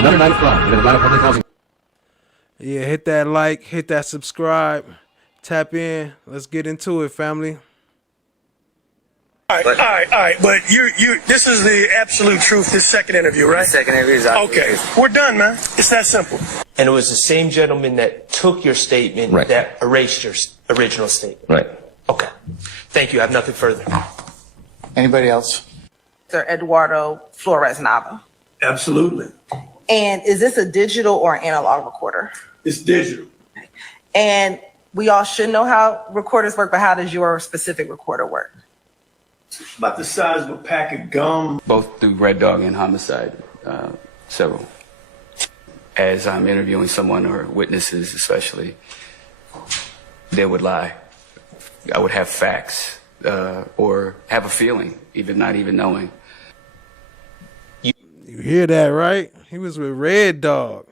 Another night of crime in Atlanta public housing. Yeah, hit that like, hit that subscribe, tap in. Let's get into it, family. All right. But this is the absolute truth, this second interview, right? The second interview is okay. We're done, man. It's that simple. And it was the same gentleman that took your statement that erased your original statement. Right. Okay. Thank you. I have nothing further. Anybody else? Sir Eduardo Flaures Nava. Absolutely. And is this a digital or an analog recorder? It's digital. And we all should know how recorders work, but how does your specific recorder work? It's about the size of a pack of gum. Both through Red Dog and Homicide, several. As I'm interviewing someone or witnesses especially, they would lie. I would have facts or have a feeling, not even knowing. You hear that, right? He was with Red Dog.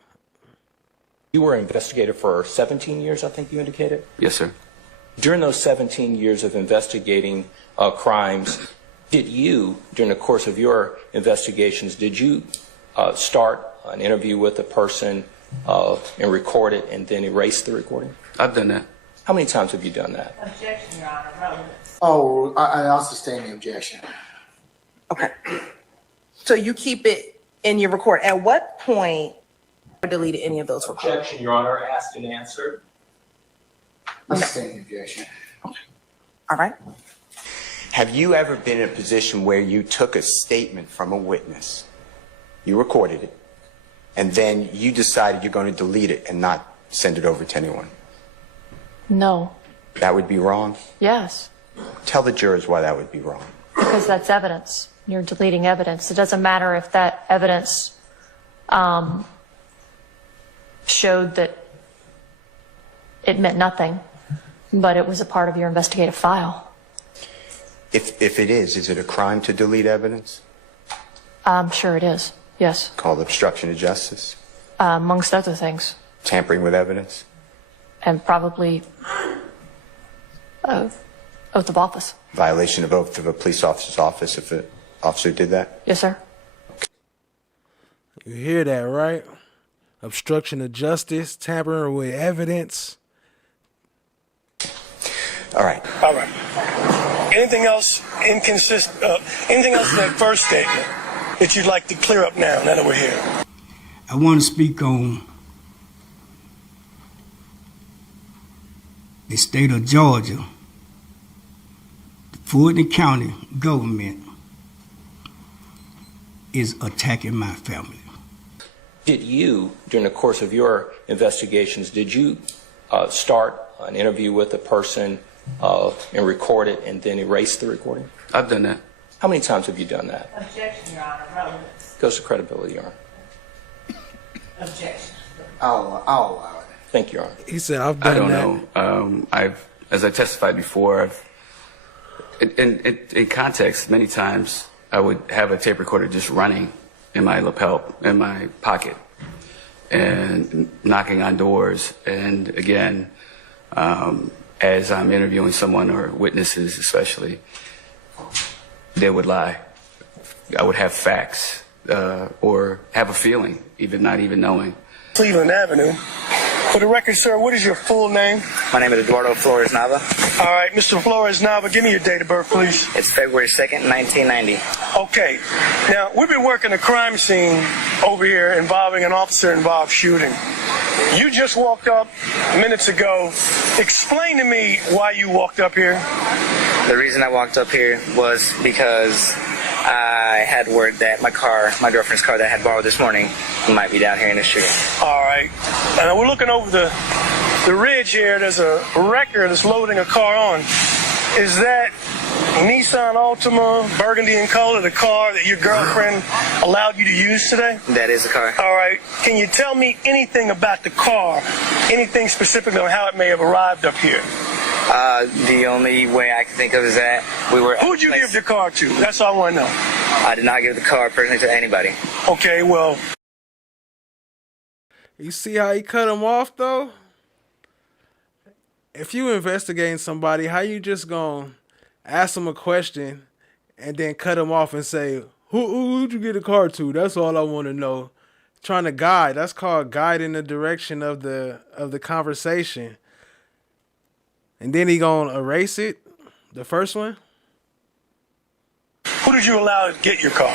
You were an investigator for 17 years, I think you indicated? Yes, sir. During those 17 years of investigating crimes, during the course of your investigations, did you start an interview with a person and record it and then erase the recording? I've done that. How many times have you done that? Objection, Your Honor. Relevance. Oh, I'll sustain the objection. Okay. So you keep it in your record. At what point deleted any of those recordings? Objection, Your Honor. Asked and answered. I'll sustain the objection. All right. Have you ever been in a position where you took a statement from a witness, you recorded it, and then you decided you're going to delete it and not send it over to anyone? No. That would be wrong? Yes. Tell the jurors why that would be wrong. Because that's evidence. You're deleting evidence. It doesn't matter if that evidence showed that it meant nothing, but it was a part of your investigative file. If it is it a crime to delete evidence? I'm sure it is. Yes. Called obstruction of justice? Amongst other things. Tampering with evidence? And probably oath of office. Violation of oath of a police officer's office if an officer did that? Yes, sir. You hear that, right? Obstruction of justice, tampering with evidence. All right. Anything else anything else in that first statement that you'd like to clear up now that we're here? I want to speak on the state of Georgia. The Fulton County government is attacking my family. Did you, during the course of your investigations, did you start an interview with a person and record it and then erase the recording? I've done that. How many times have you done that? Objection, Your Honor. Relevance. Goes to credibility, Your Honor. Objection. I'll allow it. Thank you, Your Honor. He said, I've done that. I don't know. As I testified before, in context, many times I would have a tape recorder just running in my lapel, in my pocket, and knocking on doors. And again, as I'm interviewing someone or witnesses especially, they would lie. I would have facts or have a feeling, not even knowing. Cleveland Avenue. For the record, sir, what is your full name? My name is Eduardo Flaures Nava. All right, Mr. Flaures Nava, give me your date of birth, please. It's February 2nd, 1990. Okay. Now, we've been working a crime scene over here involving an officer-involved shooting. You just walked up minutes ago. Explain to me why you walked up here. The reason I walked up here was because I had word that my girlfriend's car that I had borrowed this morning might be down here in the street. All right. And we're looking over the ridge here. There's a wrecker that's loading a car on. Is that Nissan Altima, burgundy in color, the car that your girlfriend allowed you to use today? That is the car. All right. Can you tell me anything about the car? Anything specifically on how it may have arrived up here? The only way I can think of is that we were... Who'd you give the car to? That's all I want to know. I did not give the car personally to anybody. Okay, well... You see how he cut him off, though? If you investigating somebody, how you just gonna ask them a question and then cut them off and say, who'd you get the car to? That's all I want to know. trying to guide. That's called guiding the direction of the conversation. And then he gonna erase it, the first one. Who did you allow to get your car?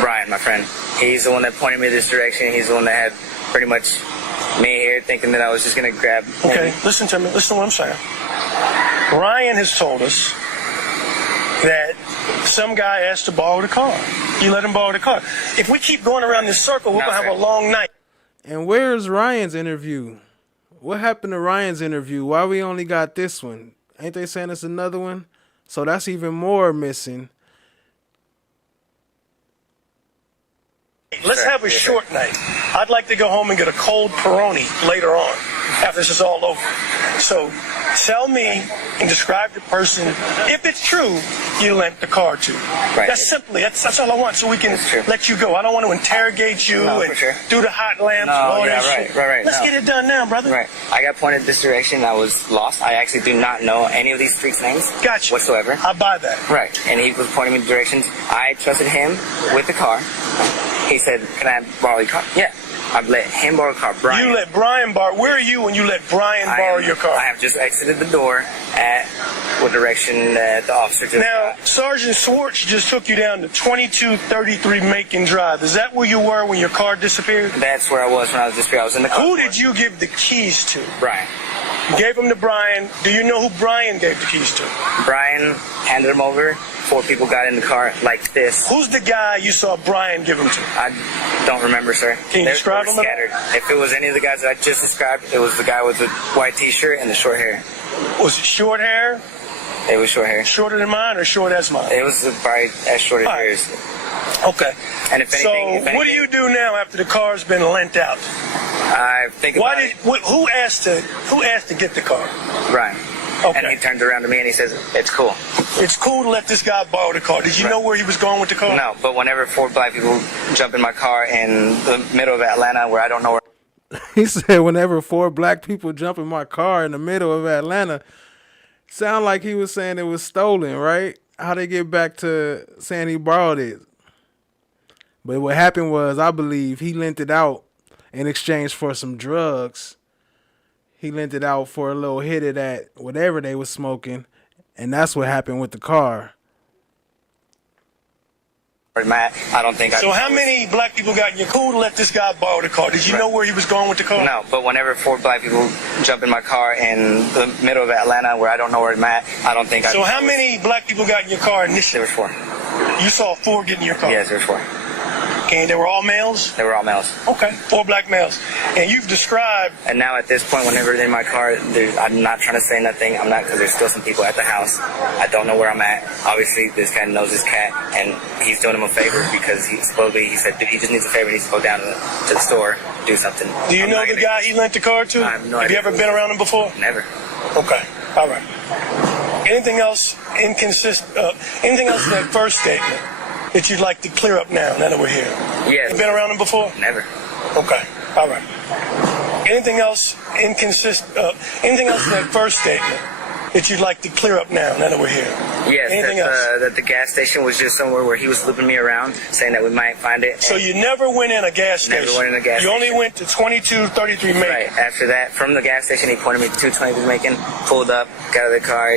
Brian, my friend. He's the one that pointed me this direction. He's the one that had pretty much me here thinking that I was just going to grab. Okay, listen to me. Listen to what I'm saying. Brian has told us that some guy asked to borrow the car. You let him borrow the car. If we keep going around this circle, we're going to have a long night. And where's Ryan's interview? What happened to Ryan's interview? Why we only got this one? Ain't they saying it's another one? So that's even more missing. Let's have a short night. I'd like to go home and get a cold Peroni later on, after this is all over. So tell me and describe the person, if it's true, you lent the car to. Right. That's all I want, so we can let you go. I don't want to interrogate you and do the hot lamps and all that shit. Right. Let's get it done now, brother. Right. I got pointed this direction. I was lost. I actually do not know any of these freaks' names whatsoever. I buy that. Right. And he was pointing me directions. I trusted him with the car. He said, "Can I borrow your car?" Yeah. I let him borrow the car. Brian. You let Brian borrow. Where are you when you let Brian borrow your car? I have just exited the door at what direction that the officer took. Now, Sergeant Swartz just took you down to 2233 Macon Drive. Is that where you were when your car disappeared? That's where I was when I was disappeared. I was in the car. Who did you give the keys to? Brian. You gave them to Brian. Do you know who Brian gave the keys to? Brian handed them over. 4 people got in the car like this. Who's the guy you saw Brian give them to? I don't remember, sir. Can you describe them? him? Scattered. If it was any of the guys that I just described, it was the guy with the white T-shirt and the short hair. Was it short hair? It was short hair. Shorter than mine or short as mine? It was probably as short as yours. Okay. And if anything, what do you do now after the car's been lent out? I think about it. Who asked to get the car? Brian. Okay. And he turns around to me and he says, "It's cool. It's cool to let this guy borrow the car." Did you know where he was going with the car? No, but whenever 4 black people jump in my car in the middle of Atlanta where I don't know where... He said whenever 4 black people jump in my car in the middle of Atlanta. Sound like he was saying it was stolen, right? How they get back to saying he borrowed it. But what happened was, I believe, he lent it out in exchange for some drugs. He lent it out for a little hit of that, whatever they was smoking. And that's what happened with the car. Matt, I don't think So how many black people got in your car to let this guy borrow the car? Did you know where he was going with the car? No, but whenever 4 black people jump in my car in the middle of Atlanta where I don't know where I'm at, I don't think So how many black people got in your car initially? There were 4. You saw 4 get in your car? Yes, there were 4. Okay, they were all males? They were all males. Okay, 4 black males. And you've described... And now at this point, whenever they're in my car, I'm not trying to say nothing. I'm not, because there's still some people at the house. I don't know where I'm at. Obviously, this guy knows his cat, and he's doing him a favor because he said he just needs a favor. He needs to go down to the store, do something. Do you know the guy he lent the car to? I have no idea. Have you ever been around him before? Never. Okay, all right. Anything else anything else in that first statement that you'd like to clear up now that we're here? Yes. You been around him before? Never. Okay, all right. Anything else in that first statement that you'd like to clear up now that we're here? Yes, Anything else? That the gas station was just somewhere where he was looping me around, saying that we might find it. So you never went in a gas station? Never went in a gas station. You only went to 2233 Macon? Right. After that, from the gas station, he pointed me to 223 Macon, pulled up, got out of the car.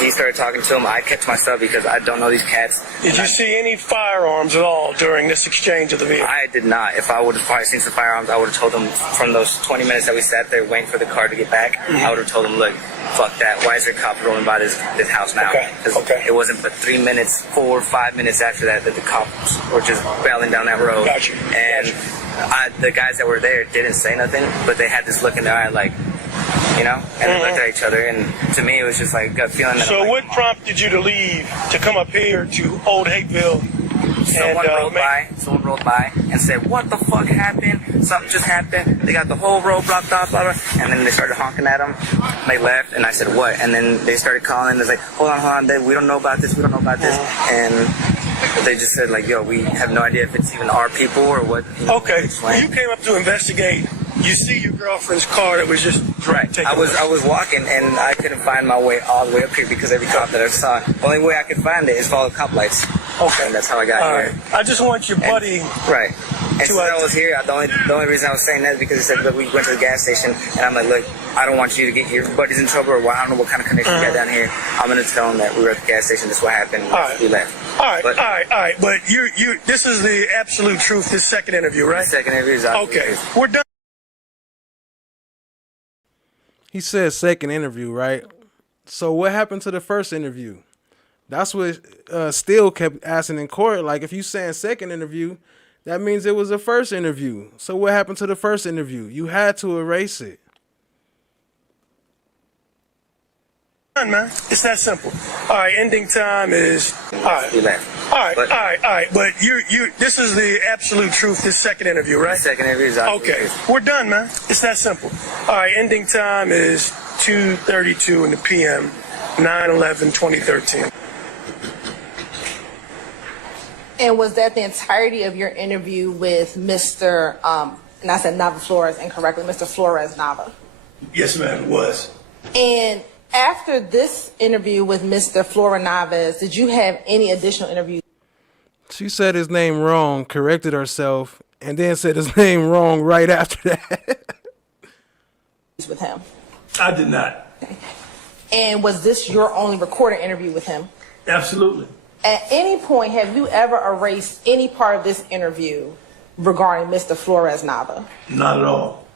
He started talking to him. I kept to myself because I don't know these cats. Did you see any firearms at all during this exchange of the vehicle? I did not. If I would have probably seen some firearms, I would have told him from those 20 minutes that we sat there waiting for the car to get back, I would have told him, look, fuck that. Why is there cops rolling by this house now? Okay. It wasn't but 4 or 5 minutes after that the cops were just barreling down that road. Gotcha. And the guys that were there didn't say nothing, but they had this look in their eye like, you know, and they looked at each other, and to me it was just like a gut feeling. That So what prompted you to leave to come up here to Old Hateville? Someone rolled by and said, "What the fuck happened? Something just happened. They got the whole road blocked off, blah, blah." And then they started honking at them. They left, and I said, "What?" And then they started calling. They're like, hold on, we don't know about this. And they just said, like, yo, we have no idea if it's even our people or what. Okay, you came up to investigate. You see your girlfriend's car that was just right. I was walking and I couldn't find my way all the way up here because every cop that I saw, the only way I could find it is follow cop lights. Okay, and that's how I got here. Right. I just want your buddy. Right. And since I was here, the only reason I was saying that is because he said, look, we went to the gas station, and I'm like, look, I don't want you to get your buddies in trouble, or I don't know what kind of connection you got down here. I'm going to tell them that we were at the gas station, this is what happened, and we left. All right. But this is the absolute truth, this second interview, right? The second interview is okay. We're done. He said second interview, right? So what happened to the first interview? That's what Steele kept asking in court. Like, if you saying second interview, that means it was a first interview. So what happened to the first interview? You had to erase it. Man, it's that simple. All right, ending time is all right. All right. But this is the absolute truth. This second interview, right? The second interview is okay. We're done, man. It's that simple. All right, ending time is 2:32 in the p.m. 9/11/2013. And was that the entirety of your interview with Mr. And I said Nava Flaures incorrectly, Mr. Flaures Nava? Yes, ma'am, it was. And after this interview with Mr. Flaures Nava, did you have any additional interviews? She said his name wrong, corrected herself, and then said his name wrong right after that. With him? I did not. Okay. And was this your only recorded interview with him? Absolutely. At any point, have you ever erased any part of this interview regarding Mr. Flaures Nava? Not at all.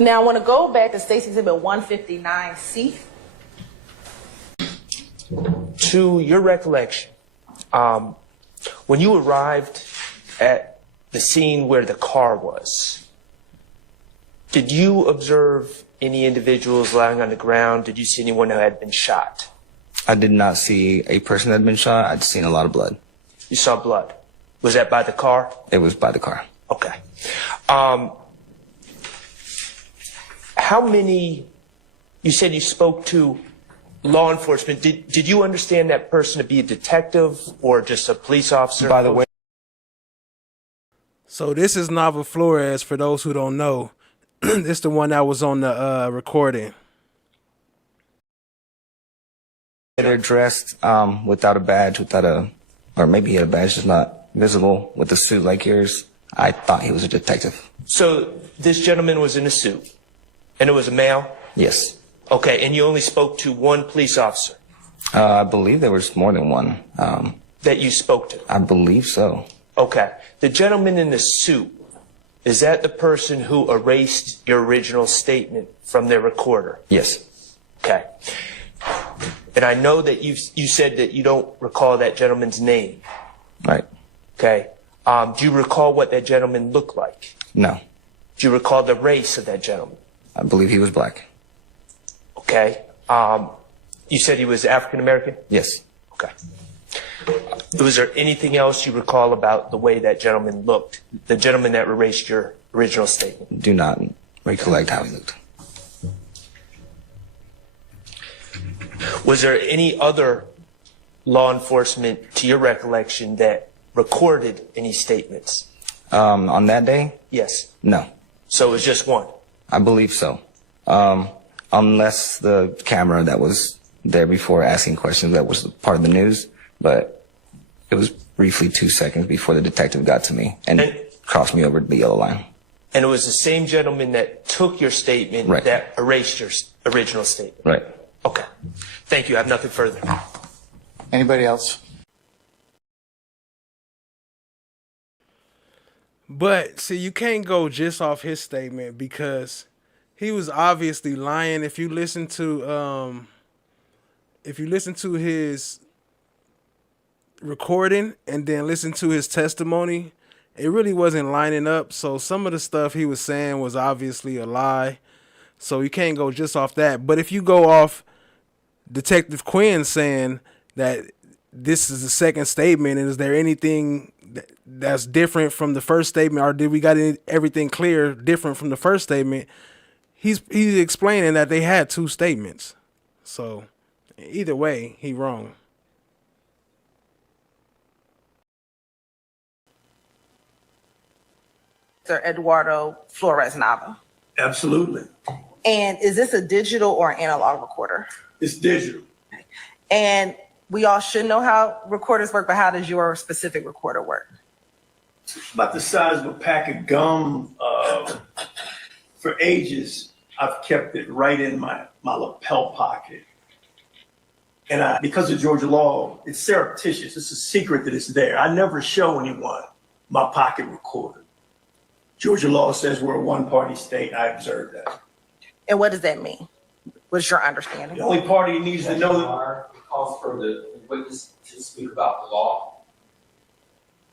Now, I want to go back to State's Exhibit 159C. To your recollection, when you arrived at the scene where the car was, did you observe any individuals lying on the ground? Did you see anyone who had been shot? I did not see a person that had been shot. I'd seen a lot of blood. You saw blood. Was that by the car? It was by the car. Okay. How many, you said you spoke to law enforcement. Did you understand that person to be a detective or just a police officer? By the way. So this is Nava Flaures, for those who don't know. It's the one that was on the recording. They're dressed without a badge, or maybe he had a badge, just not visible, with a suit like yours. I thought he was a detective. So this gentleman was in a suit, and it was a male? Yes. Okay, and you only spoke to one police officer? I believe there was more than one. That you spoke to? I believe so. Okay. The gentleman in the suit, is that the person who erased your original statement from their recorder? Yes. Okay. And I know that you said that you don't recall that gentleman's name. Right. Okay. Do you recall what that gentleman looked like? No. Do you recall the race of that gentleman? I believe he was black. Okay. You said he was African American? Yes. Okay. Was there anything else you recall about the way that gentleman looked? The gentleman that erased your original statement? Do not recollect how he looked. Was there any other law enforcement, to your recollection, that recorded any statements? On that day? Yes. No. So it was just one? I believe so. Unless the camera that was there before asking questions, that was part of the news, but it was briefly 2 seconds before the detective got to me and crossed me over the yellow line. And it was the same gentleman that took your statement that erased your original statement? Right. Okay. Thank you. I have nothing further. Anybody else? But see, you can't go just off his statement because he was obviously lying. If you listen to his recording and then listen to his testimony, it really wasn't lining up. So some of the stuff he was saying was obviously a lie. So you can't go just off that. But if you go off Detective Quinn saying that this is the second statement, and is there anything that's different from the first statement, or did we got everything clear different from the first statement? He's explaining that they had two statements. So either way, he wrong. Sir Eduardo Flaures Nava. Absolutely. And is this a digital or analog recorder? It's digital. And we all should know how recorders work, but how does your specific recorder work? about the size of a pack of gum. For ages, I've kept it right in my lapel pocket. And because of Georgia law, it's surreptitious. It's a secret that it's there. I never show anyone my pocket recorder. Georgia law says we're a one-party state. I observe that. And what does that mean? What's your understanding? The only party needs to know that. Calls for the witness to speak about the law.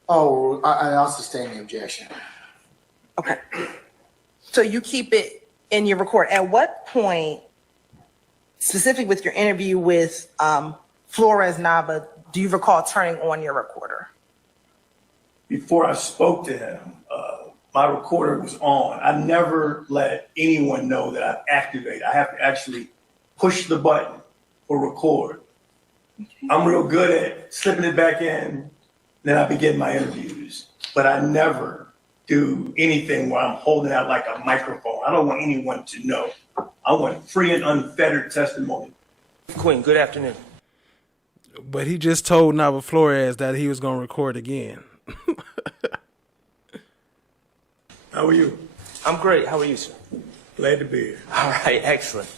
Oh, I'll sustain the objection. Okay. So you keep it in your record. At what point, specifically with your interview with Flaures Nava, do you recall turning on your recorder? Before I spoke to him, my recorder was on. I never let anyone know that I've activated. I have to actually push the button or record. I'm real good at slipping it back in, then I begin my interviews. But I never do anything where I'm holding out like a microphone. I don't want anyone to know. I want free and unfettered testimony. Quinn, good afternoon. But he just told Nava Flaures that he was going to record again. How are you? I'm great. How are you, sir? Glad to be here. All right, excellent.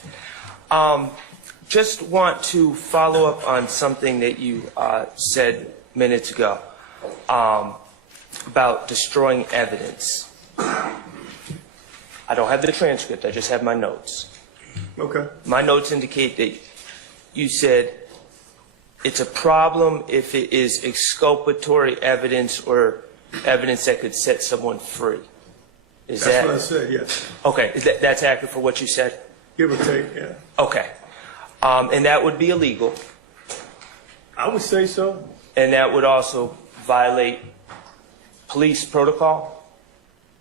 Just want to follow up on something that you said minutes ago about destroying evidence. I don't have the transcript. I just have my notes. Okay. My notes indicate that you said it's a problem if it is exculpatory evidence or evidence that could set someone free. That's what I said, yes. Okay, that's accurate for what you said? Give or take, yeah. Okay. And that would be illegal. I would say so. And that would also violate police protocol?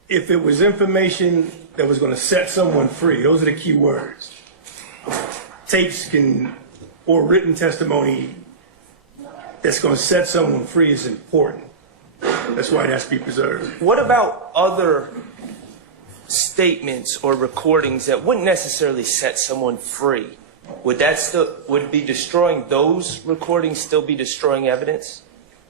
If it was information that was going to set someone free, those are the key words. Tapes can, or written testimony that's going to set someone free is important. That's why it has to be preserved. What about other statements or recordings that wouldn't necessarily set someone free? Would be destroying those recordings still be destroying evidence?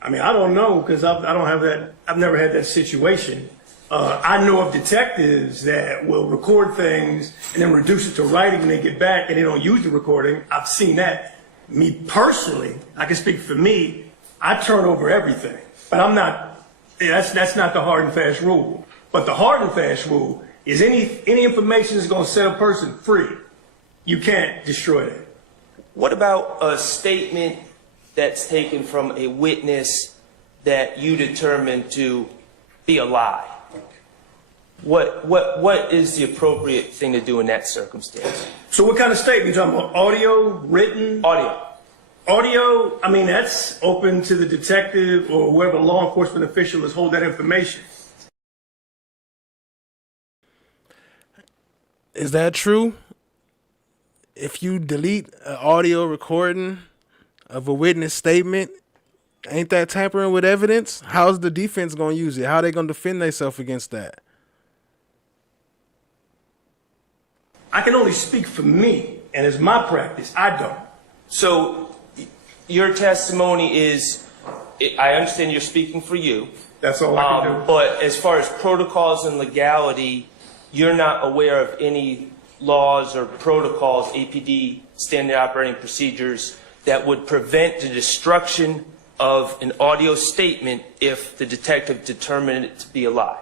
I mean, I don't know because I don't have that. I've never had that situation. I know of detectives that will record things and then reduce it to writing when they get back and they don't use the recording. I've seen that. Me personally, I can speak for me, I turn over everything. But I'm not, that's not the hard and fast rule. But the hard and fast rule is any information that's going to set a person free, you can't destroy that. What about a statement that's taken from a witness that you determined to be a lie? What is the appropriate thing to do in that circumstance? So what kind of statement? You talking about audio, written? Audio. Audio, I mean, that's open to the detective or whoever law enforcement official is holding that information. Is that true? If you delete an audio recording of a witness statement, ain't that tampering with evidence? How's the defense going to use it? How are they going to defend themselves against that? I can only speak for me, and as my practice, I don't. So your testimony is, I understand you're speaking for you. That's all I can do. But as far as protocols and legality, you're not aware of any laws or protocols, APD, standard operating procedures, that would prevent the destruction of an audio statement if the detective determined it to be a lie?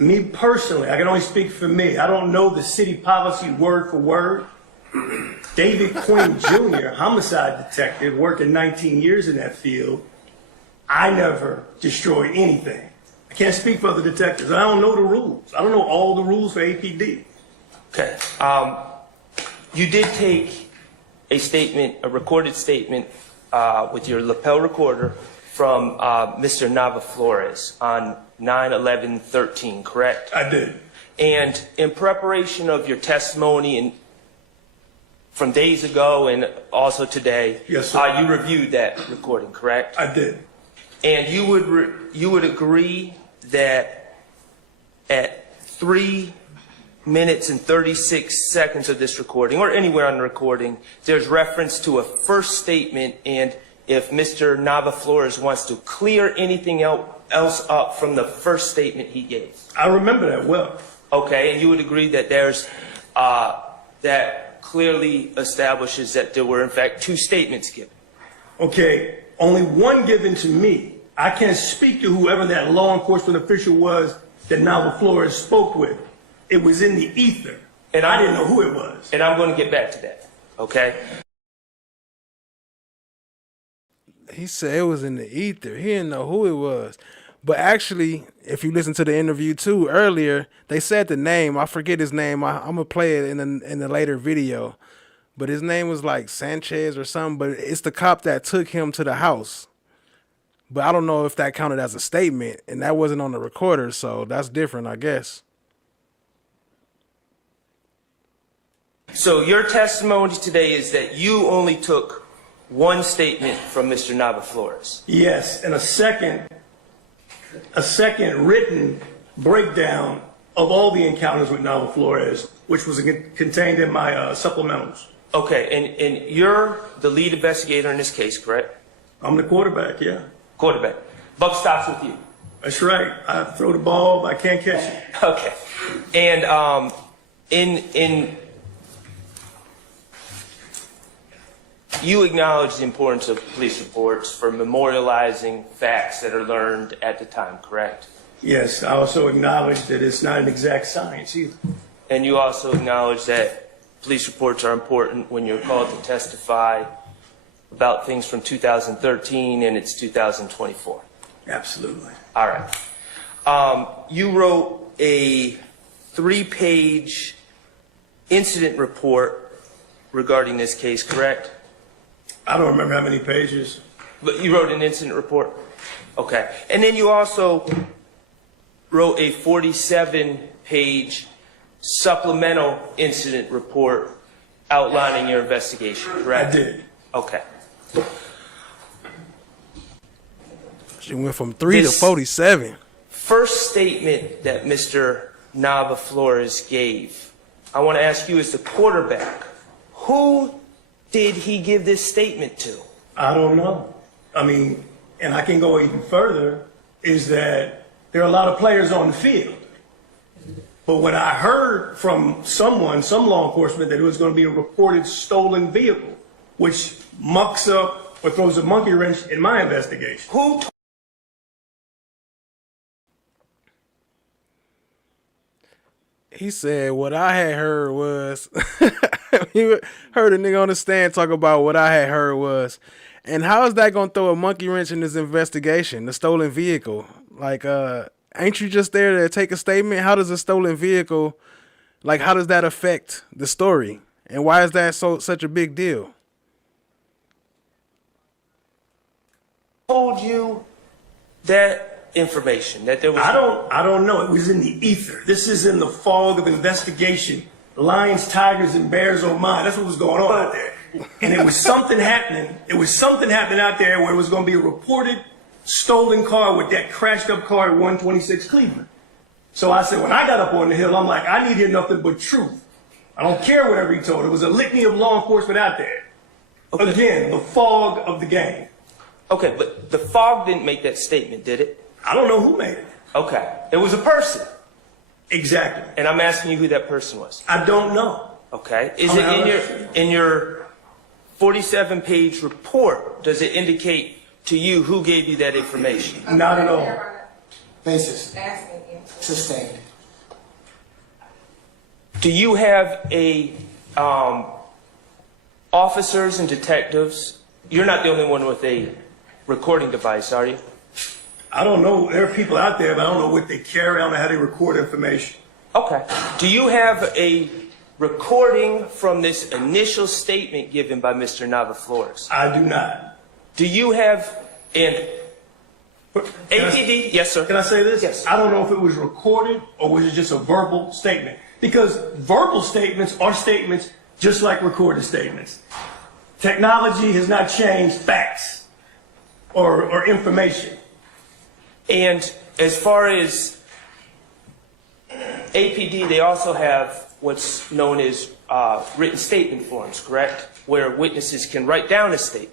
Me personally, I can only speak for me. I don't know the city policy word for word. David Quinn Jr., homicide detective, working 19 years in that field, I never destroy anything. I can't speak for other detectives. I don't know the rules. I don't know all the rules for APD. Okay. You did take a statement, a recorded statement with your lapel recorder from Mr. Nava Flaures on 9/11/13, correct? I did. And in preparation of your testimony and from days ago and also today, yes, sir. You reviewed that recording, correct? I did. And you would agree that at 3 minutes and 36 seconds of this recording, or anywhere on the recording, there's reference to a first statement, and if Mr. Nava Flaures wants to clear anything else up from the first statement he gave. I remember that well. Okay, and you would agree that there's, that clearly establishes that there were in fact 2 statements given. Okay, only one given to me. I can't speak to whoever that law enforcement official was that Nava Flaures spoke with. It was in the ether, and I didn't know who it was. And I'm going to get back to that, okay? He said it was in the ether. He didn't know who it was. But actually, if you listen to the interview too earlier, they said the name. I forget his name. I'm gonna play it in the later video. But his name was like Sanchez or something. But it's the cop that took him to the house. But I don't know if that counted as a statement, and that wasn't on the recorder, so that's different, I guess. So your testimony today is that you only took one statement from Mr. Nava Flaures. Yes, and a second written breakdown of all the encounters with Nava Flaures, which was contained in my supplementals. Okay, and you're the lead investigator in this case, correct? I'm the quarterback, yeah. Quarterback. Buck stops with you. That's right. I throw the ball, but I can't catch it. Okay. And you acknowledge the importance of police reports for memorializing facts that are learned at the time, correct? Yes, I also acknowledge that it's not an exact science either. And you also acknowledge that police reports are important when you're called to testify about things from 2013 and it's 2024. Absolutely. All right. You wrote a 3-page incident report regarding this case, correct? I don't remember how many pages. But you wrote an incident report? Okay. And then you also wrote a 47-page supplemental incident report outlining your investigation, correct? I did. Okay. She went from 3 to 47. First statement that Mr. Nava Flaures gave, I want to ask you as the quarterback, who did he give this statement to? I don't know. I mean, and I can go even further, is that there are a lot of players on the field. But when I heard from someone, some law enforcement, that it was going to be a reported stolen vehicle, which mucks up or throws a monkey wrench in my investigation. Who? He said what I had heard was he heard a nigga on the stand talk about what I had heard was, and how is that gonna throw a monkey wrench in this investigation? The stolen vehicle, like, ain't you just there to take a statement? How does a stolen vehicle, like, how does that affect the story, and why is that such a big deal? Told you that information that there was. I don't know. It was in the ether. This is in the fog of investigation. Lions, tigers, and bears on mine. That's what was going on out there. And it was something happening. It was something happening out there where it was going to be a reported stolen car with that crashed up car at 126 Cleveland. So I said, when I got up on the hill, I'm like, I need to hear nothing but truth. I don't care whatever he told. It was a litany of law enforcement out there. Okay. Again, the fog of the game. Okay, but the fog didn't make that statement, did it? I don't know who made it. Okay. It was a person. Exactly. And I'm asking you who that person was. I don't know. Okay. Is it in your 47-page report, does it indicate to you who gave you that information? Not at all. Basis. Sustained. Do you have a officers and detectives? You're not the only one with a recording device, are you? I don't know. There are people out there, but I don't know what they carry. I don't know how they record information. Okay. Do you have a recording from this initial statement given by Mr. Nava Flaures? I do not. Do you have an APD? Yes, sir. Can I say this? Yes. I don't know if it was recorded or was it just a verbal statement. Because verbal statements are statements just like recorded statements. Technology has not changed facts or information. And as far as APD, they also have what's known as written statement forms, correct? Where witnesses can write down a statement.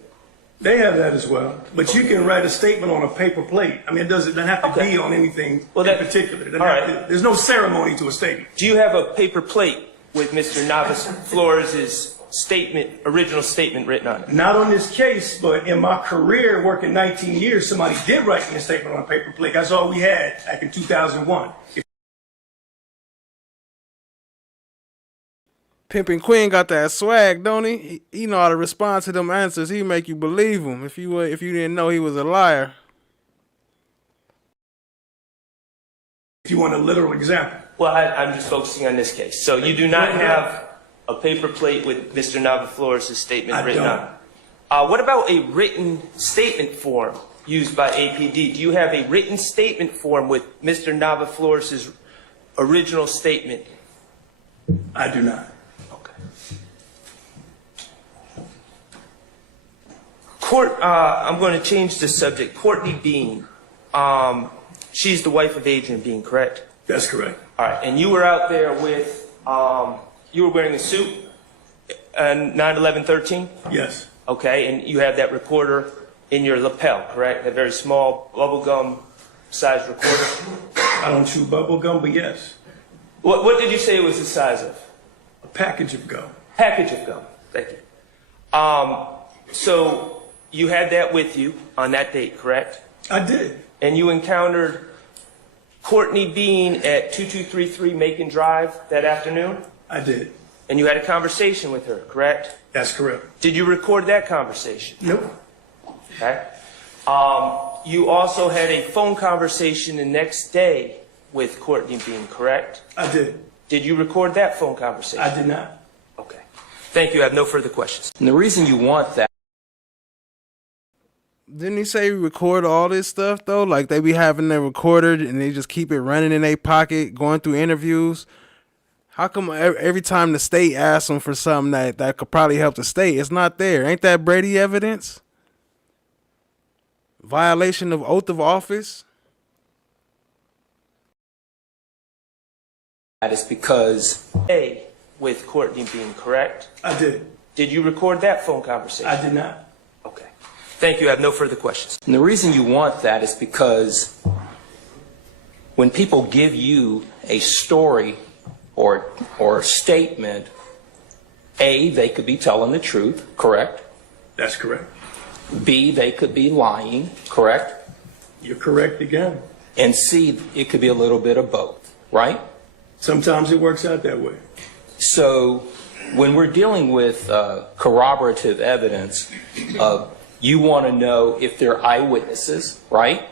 They have that as well. But you can write a statement on a paper plate. I mean, it doesn't have to be on anything in particular. It doesn't have to- there's no ceremony to a statement. Do you have a paper plate with Mr. Nava Flaures' statement, original statement written on it? Not on this case, but in my career, working 19 years, somebody did write me a statement on a paper plate. That's all we had back in 2001. Pimpin' Quinn got that swag, don't he? He know how to respond to them answers. He make you believe him if you didn't know he was a liar. If you want a literal example. Well, I'm just focusing on this case. So you do not have a paper plate with Mr. Nava Flaures' statement written on it? What about a written statement form used by APD? Do you have a written statement form with Mr. Nava Flaures' original statement? I do not. I'm going to change the subject. Courtney Bean, she's the wife of Adrian Bean, correct? That's correct. All right, and you were out there with, you were wearing a suit on 9/11/13? Yes. Okay, and you had that recorder in your lapel, correct? That very small bubblegum sized recorder? I don't chew bubble gum, but yes. What did you say it was the size of? A package of gum. Package of gum, thank you. So you had that with you on that date, correct? I did. And you encountered Courtney Bean at 2233 Macon Drive that afternoon? I did. And you had a conversation with her, correct? That's correct. Did you record that conversation? Nope. Okay. You also had a phone conversation the next day with Courtney Bean, correct? I did. Did you record that phone conversation? I did not. Okay. Thank you. I have no further questions. And the reason you want that. Didn't he say record all this stuff though? Like they be having it recorded and they just keep it running in their pocket, going through interviews. How come every time the state asks them for something that could probably help the state, it's not there? Ain't that Brady evidence? Violation of oath of office? That is because with Courtney Bean, correct? I did. Did you record that phone conversation? I did not. Okay. Thank you. I have no further questions. And the reason you want that is because when people give you a story or a statement, A, they could be telling the truth, correct? That's correct. B, they could be lying, correct? You're correct again. And C, it could be a little bit of both, right? Sometimes it works out that way. So when we're dealing with corroborative evidence, you want to know if they're eyewitnesses, right?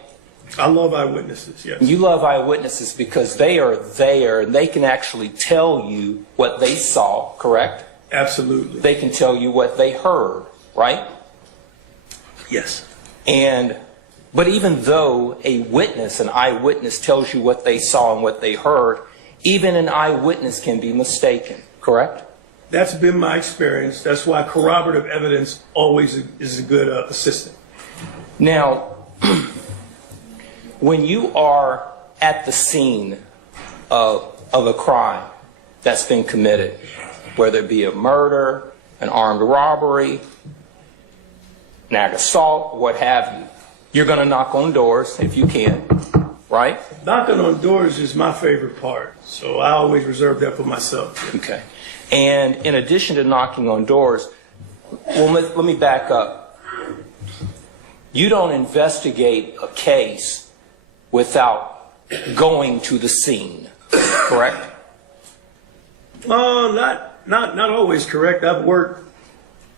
I love eyewitnesses, yes. You love eyewitnesses because they are there and they can actually tell you what they saw, correct? Absolutely. They can tell you what they heard, right? Yes. But even though a witness, an eyewitness, tells you what they saw and what they heard, even an eyewitness can be mistaken, correct? That's been my experience. That's why corroborative evidence always is a good assistant. Now, when you are at the scene of a crime that's been committed, whether it be a murder, an armed robbery, an act of assault, what have you, you're going to knock on doors if you can, right? Knocking on doors is my favorite part, so I always reserve that for myself. Okay. And in addition to knocking on doors, well, let me back up. You don't investigate a case without going to the scene, correct? Not always correct. I've worked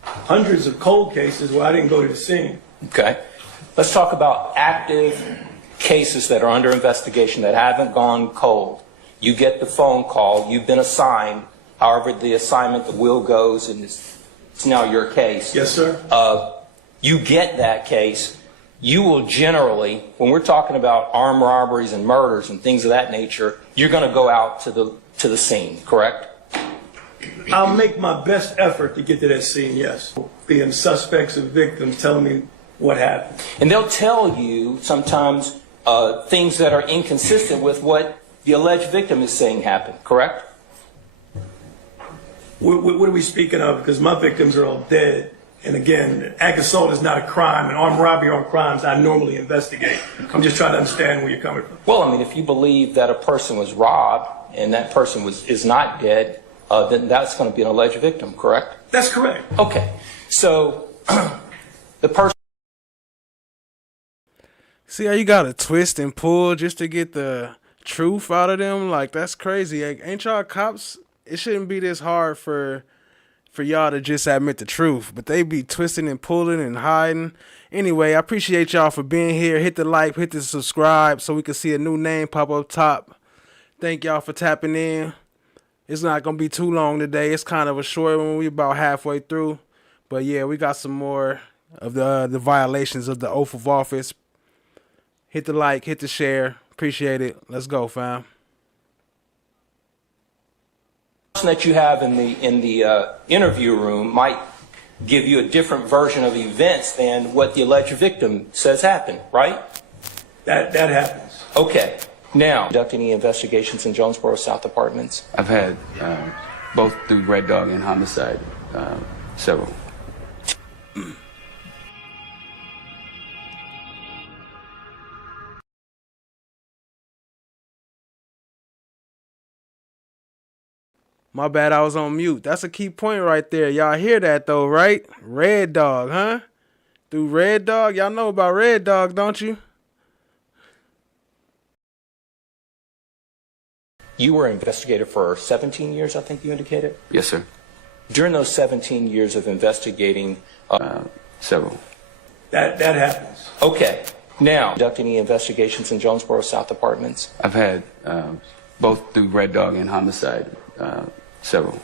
hundreds of cold cases where I didn't go to the scene. Okay. Let's talk about active cases that are under investigation that haven't gone cold. You get the phone call, you've been assigned, however the assignment, the wheel goes, and it's now your case. Yes, sir. You get that case, you will generally, when we're talking about armed robberies and murders and things of that nature, you're going to go out to the scene, correct? I'll make my best effort to get to that scene, yes. Being suspects and victims telling me what happened. And they'll tell you sometimes things that are inconsistent with what the alleged victim is saying happened, correct? What are we speaking of? Because my victims are all dead And again, act assault is not a crime, and armed robbery are crimes I normally investigate. I'm just trying to understand where you're coming from. Well, I mean, if you believe that a person was robbed and that person is not dead, then that's going to be an alleged victim, correct? That's correct. Okay. So the person. See how you gotta twist and pull just to get the truth out of them? Like, that's crazy. Like, ain't y'all cops? It shouldn't be this hard for y'all to just admit the truth, but they be twisting and pulling and hiding. Anyway, I appreciate y'all for being here. Hit the like, hit the subscribe so we can see a new name pop up top. Thank y'all for tapping in. It's not going to be too long today. It's kind of a short one. We about halfway through. But yeah, we got some more of the violations of the oath of office. Hit the like, hit the share. Appreciate it. Let's go, fam. That you have in the interview room might give you a different version of events than what the alleged victim says happened, right? That happens. Okay. Now, conduct any investigations in Jonesboro South Apartments? I've had both through Red Dog and Homicide, several. My bad, I was on mute. That's a key point right there. Y'all hear that though, right? Red Dog, huh? Through Red Dog? Y'all know about Red Dog, don't you? You were investigated for 17 years, I think you indicated? Yes, sir. During those 17 years of investigating... several. That happens. Okay. Now, conduct any investigations in Jonesboro South Apartments? I've had both through Red Dog and Homicide, several.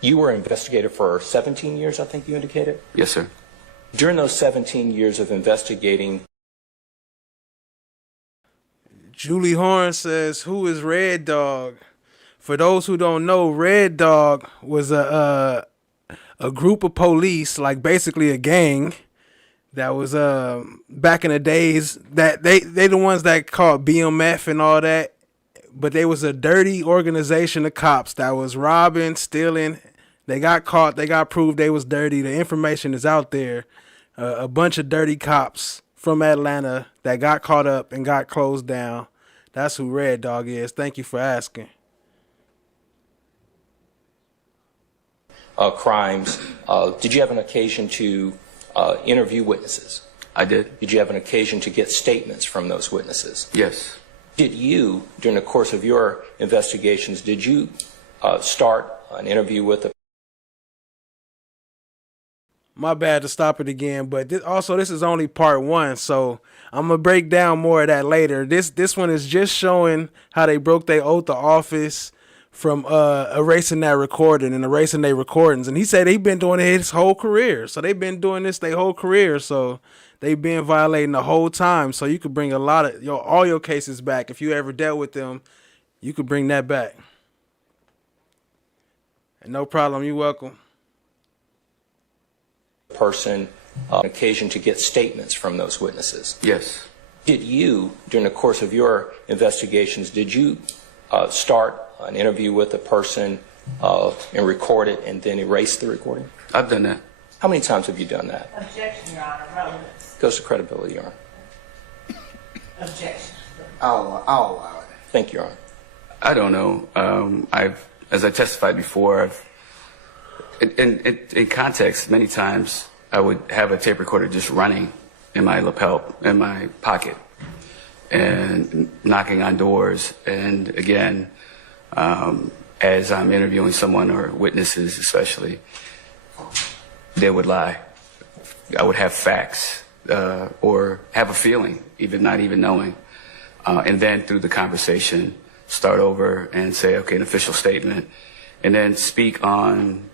You were investigated for 17 years, I think you indicated? Yes, sir. During those 17 years of investigating... Julie Horn says, who is Red Dog? For those who don't know, Red Dog was a group of police, like basically a gang, that was back in the days that they the ones that called BMF and all that, but they was a dirty organization of cops that was robbing, stealing. They got caught. They got proved they was dirty. The information is out there. A bunch of dirty cops from Atlanta that got caught up and got closed down. That's who Red Dog is. Thank you for asking. Crimes. Did you have an occasion to interview witnesses? I did. Did you have an occasion to get statements from those witnesses? Yes. Did you, during the course of your investigations, did you start an interview with a... My bad to stop it again, but this is only part one, so I'm gonna break down more of that later. This one is just showing how they broke their oath of office from erasing that recording and erasing their recordings. And he said he been doing it his whole career, so they've been doing this their whole career, so they've been violating the whole time. So you could bring a lot of all your cases back. If you ever dealt with them, you could bring that back. And no problem, you're welcome. Person an occasion to get statements from those witnesses? Yes. Did you, during the course of your investigations, did you start an interview with a person and record it and then erase the recording? I've done that. How many times have you done that? Objection, Your Honor. Relevance. Goes to credibility, Your Honor. Objection. I'll allow it. Thank you, Your Honor. I don't know. As I testified before, in context, many times I would have a tape recorder just running in my lapel, in my pocket, and knocking on doors. And again, as I'm interviewing someone or witnesses especially, they would lie. I would have facts or have a feeling, even not even knowing. And then through the conversation, start over and say, okay, an official statement, and then speak on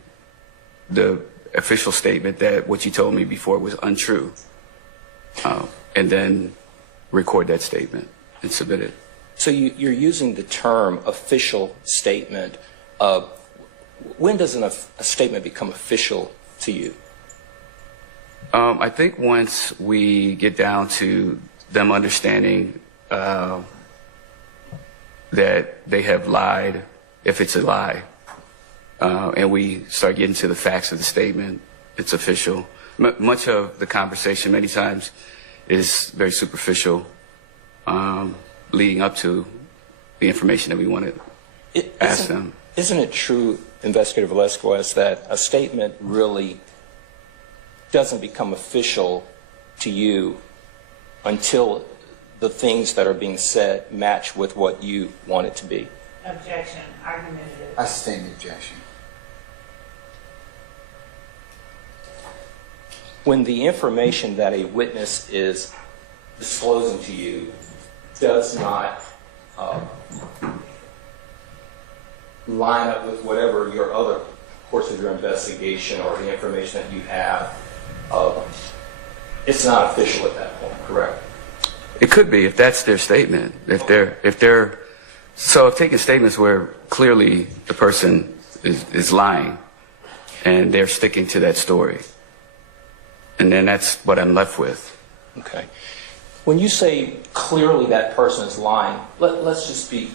the official statement that what you told me before was untrue, and then record that statement and submit it. So you're using the term official statement. When does a statement become official to you? I think once we get down to them understanding that they have lied, if it's a lie, and we start getting to the facts of the statement, it's official. Much of the conversation many times is very superficial, leading up to the information that we want to ask them. Isn't it true, Investigator Velasquez, that a statement really doesn't become official to you until the things that are being said match with what you want it to be? Objection. Argumentative. I sustain the objection. When the information that a witness is disclosing to you does not line up with whatever your other course of your investigation or the information that you have, it's not official at that point, correct? It could be if that's their statement. If taking statements where clearly the person is lying and they're sticking to that story, and then that's what I'm left with. Okay. When you say clearly that person is lying, let's just be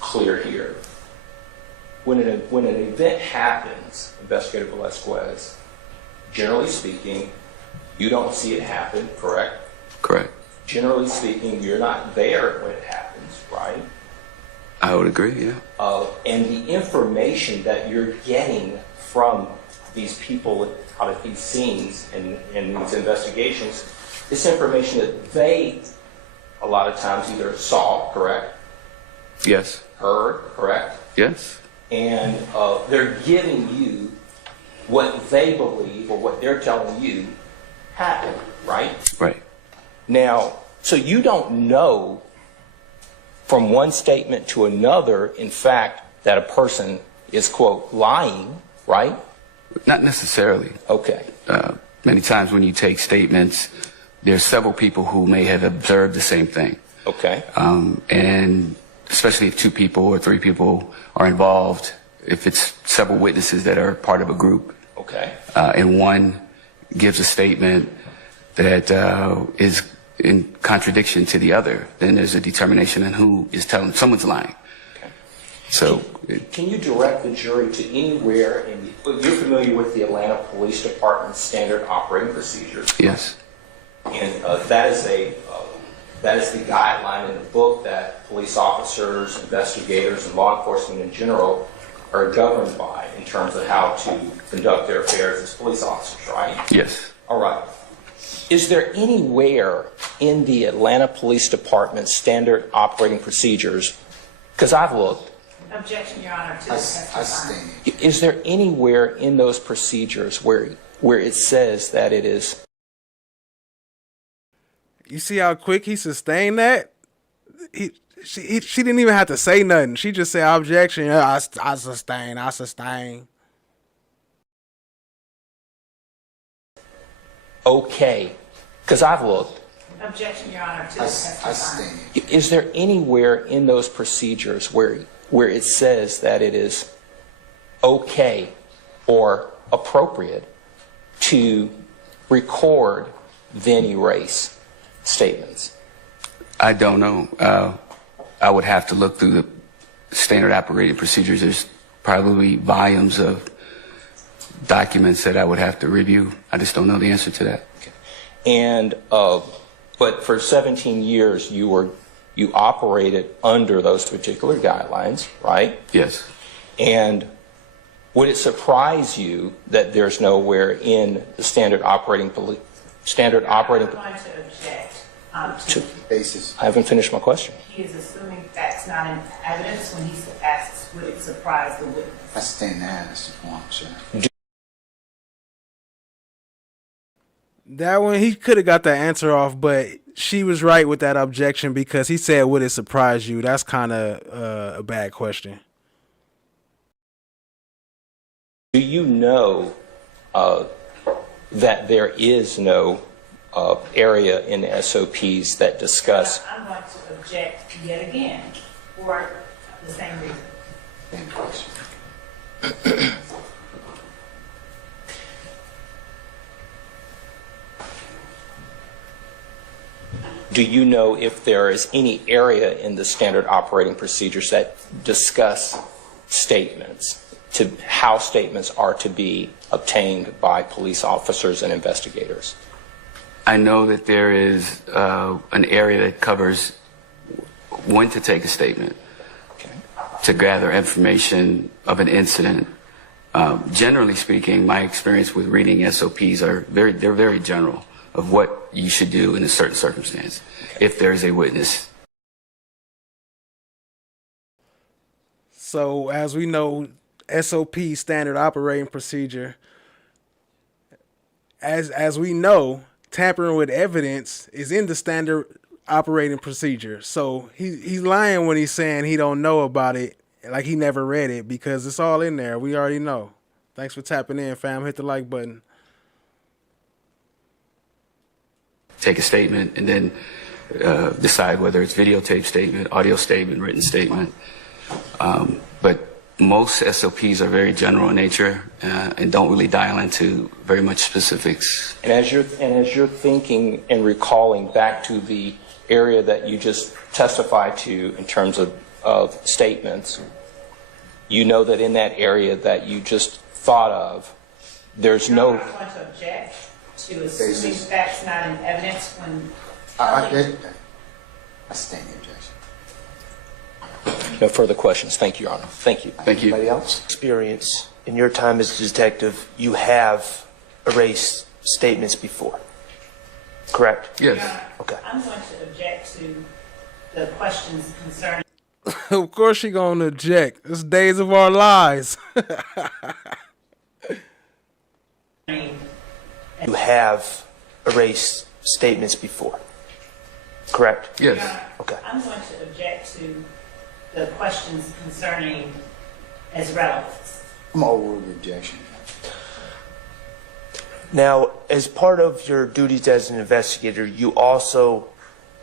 clear here. When an event happens, Investigator Velasquez, generally speaking, you don't see it happen, correct? Correct. Generally speaking, you're not there when it happens, right? I would agree, yeah. And the information that you're getting from these people out of these scenes and these investigations, it's information that they, a lot of times, either saw, correct? Yes. Heard, correct? Yes. And they're giving you what they believe or what they're telling you happened, right? Right. Now, so you don't know from one statement to another, in fact, that a person is, quote, lying, right? Not necessarily. Okay. Many times when you take statements, there's several people who may have observed the same thing. Okay. And especially if 2 people or 3 people are involved, if it's several witnesses that are part of a group. Okay. And one gives a statement that is in contradiction to the other, then there's a determination on who is telling someone's lying. Okay. So, can you direct the jury to anywhere in you're familiar with the Atlanta Police Department standard operating procedures? yes. And that is the guideline in the book that police officers, investigators, and law enforcement in general are governed by in terms of how to conduct their affairs as police officers, right? Yes. All right. Is there anywhere in the Atlanta Police Department standard operating procedures, because I've looked. Objection, Your Honor. I sustain it. Is there anywhere in those procedures where it says that it is? You see how quick he sustained that? She didn't even have to say nothing. She just said objection. I sustain. Okay, because I've looked. Objection, Your Honor. I sustain it. Is there anywhere in those procedures where it says that it is okay or appropriate to record then erase statements? I don't know. I would have to look through the standard operating procedures. There's probably volumes of documents that I would have to review. I just don't know the answer to that. Okay. And but for 17 years you operated under those particular guidelines, right? Yes. And would it surprise you that there's nowhere in the standard operating? I'm going to object. To Basis. I haven't finished my question. He is assuming that's not in evidence when he asks, would it surprise the witness? I sustain that as the form, sir. That one, he could have got that answer off, but she was right with that objection because he said, would it surprise you? That's kind of a bad question. Do you know that there is no area in the SOPs that discuss? I'm going to object yet again for the same reason. Same question. Do you know if there is any area in the standard operating procedures that discuss statements, to how statements are to be obtained by police officers and investigators? I know that there is an area that covers when to take a statement, to gather information of an incident. Generally speaking, my experience with reading SOPs they're very general of what you should do in a certain circumstance if there is a witness. So as we know, SOP, standard operating procedure, as we know, tampering with evidence is in the standard operating procedure. So he's lying when he's saying he don't know about it, like he never read it, because it's all in there. We already know. Thanks for tapping in, fam. Hit the like button. Take a statement and then decide whether it's videotape statement, audio statement, written statement. But most SOPs are very general in nature and don't really dial into very much specifics. And as you're thinking and recalling back to the area that you just testified to in terms of statements, you know that in that area that you just thought of, there's no... I'm going to object to assuming facts not in evidence when... I stand the objection. No further questions. Thank you, Your Honor. Thank you. Thank you. Anybody else? Experience, in your time as a detective, you have erased statements before, correct? Yes. Okay. I'm going to object to the questions concerning... Of course she gonna object. It's days of our lives. You have erased statements before, correct? Yes. Okay. I'm going to object to the questions concerning as relevance. I'm gonna overrule the objection. Now, as part of your duties as an investigator, you also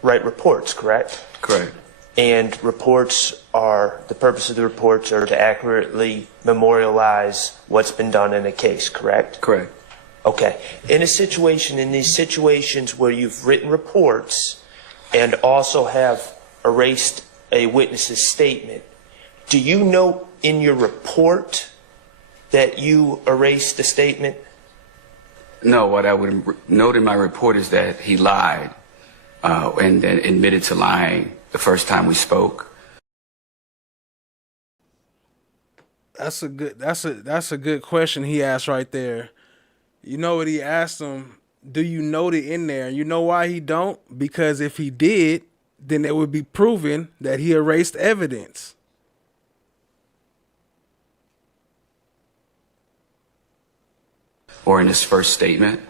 write reports, correct? Correct. And reports are, the purpose of the reports are to accurately memorialize what's been done in a case, correct? Correct. Okay. In these situations where you've written reports and also have erased a witness's statement, do you note in your report that you erased the statement? No, what I would note in my report is that he lied and then admitted to lying the first time we spoke. That's a good question he asked right there. You know what he asked him? Do you note it in there? You know why he don't? Because if he did, then it would be proven that he erased evidence. Or in his first statement.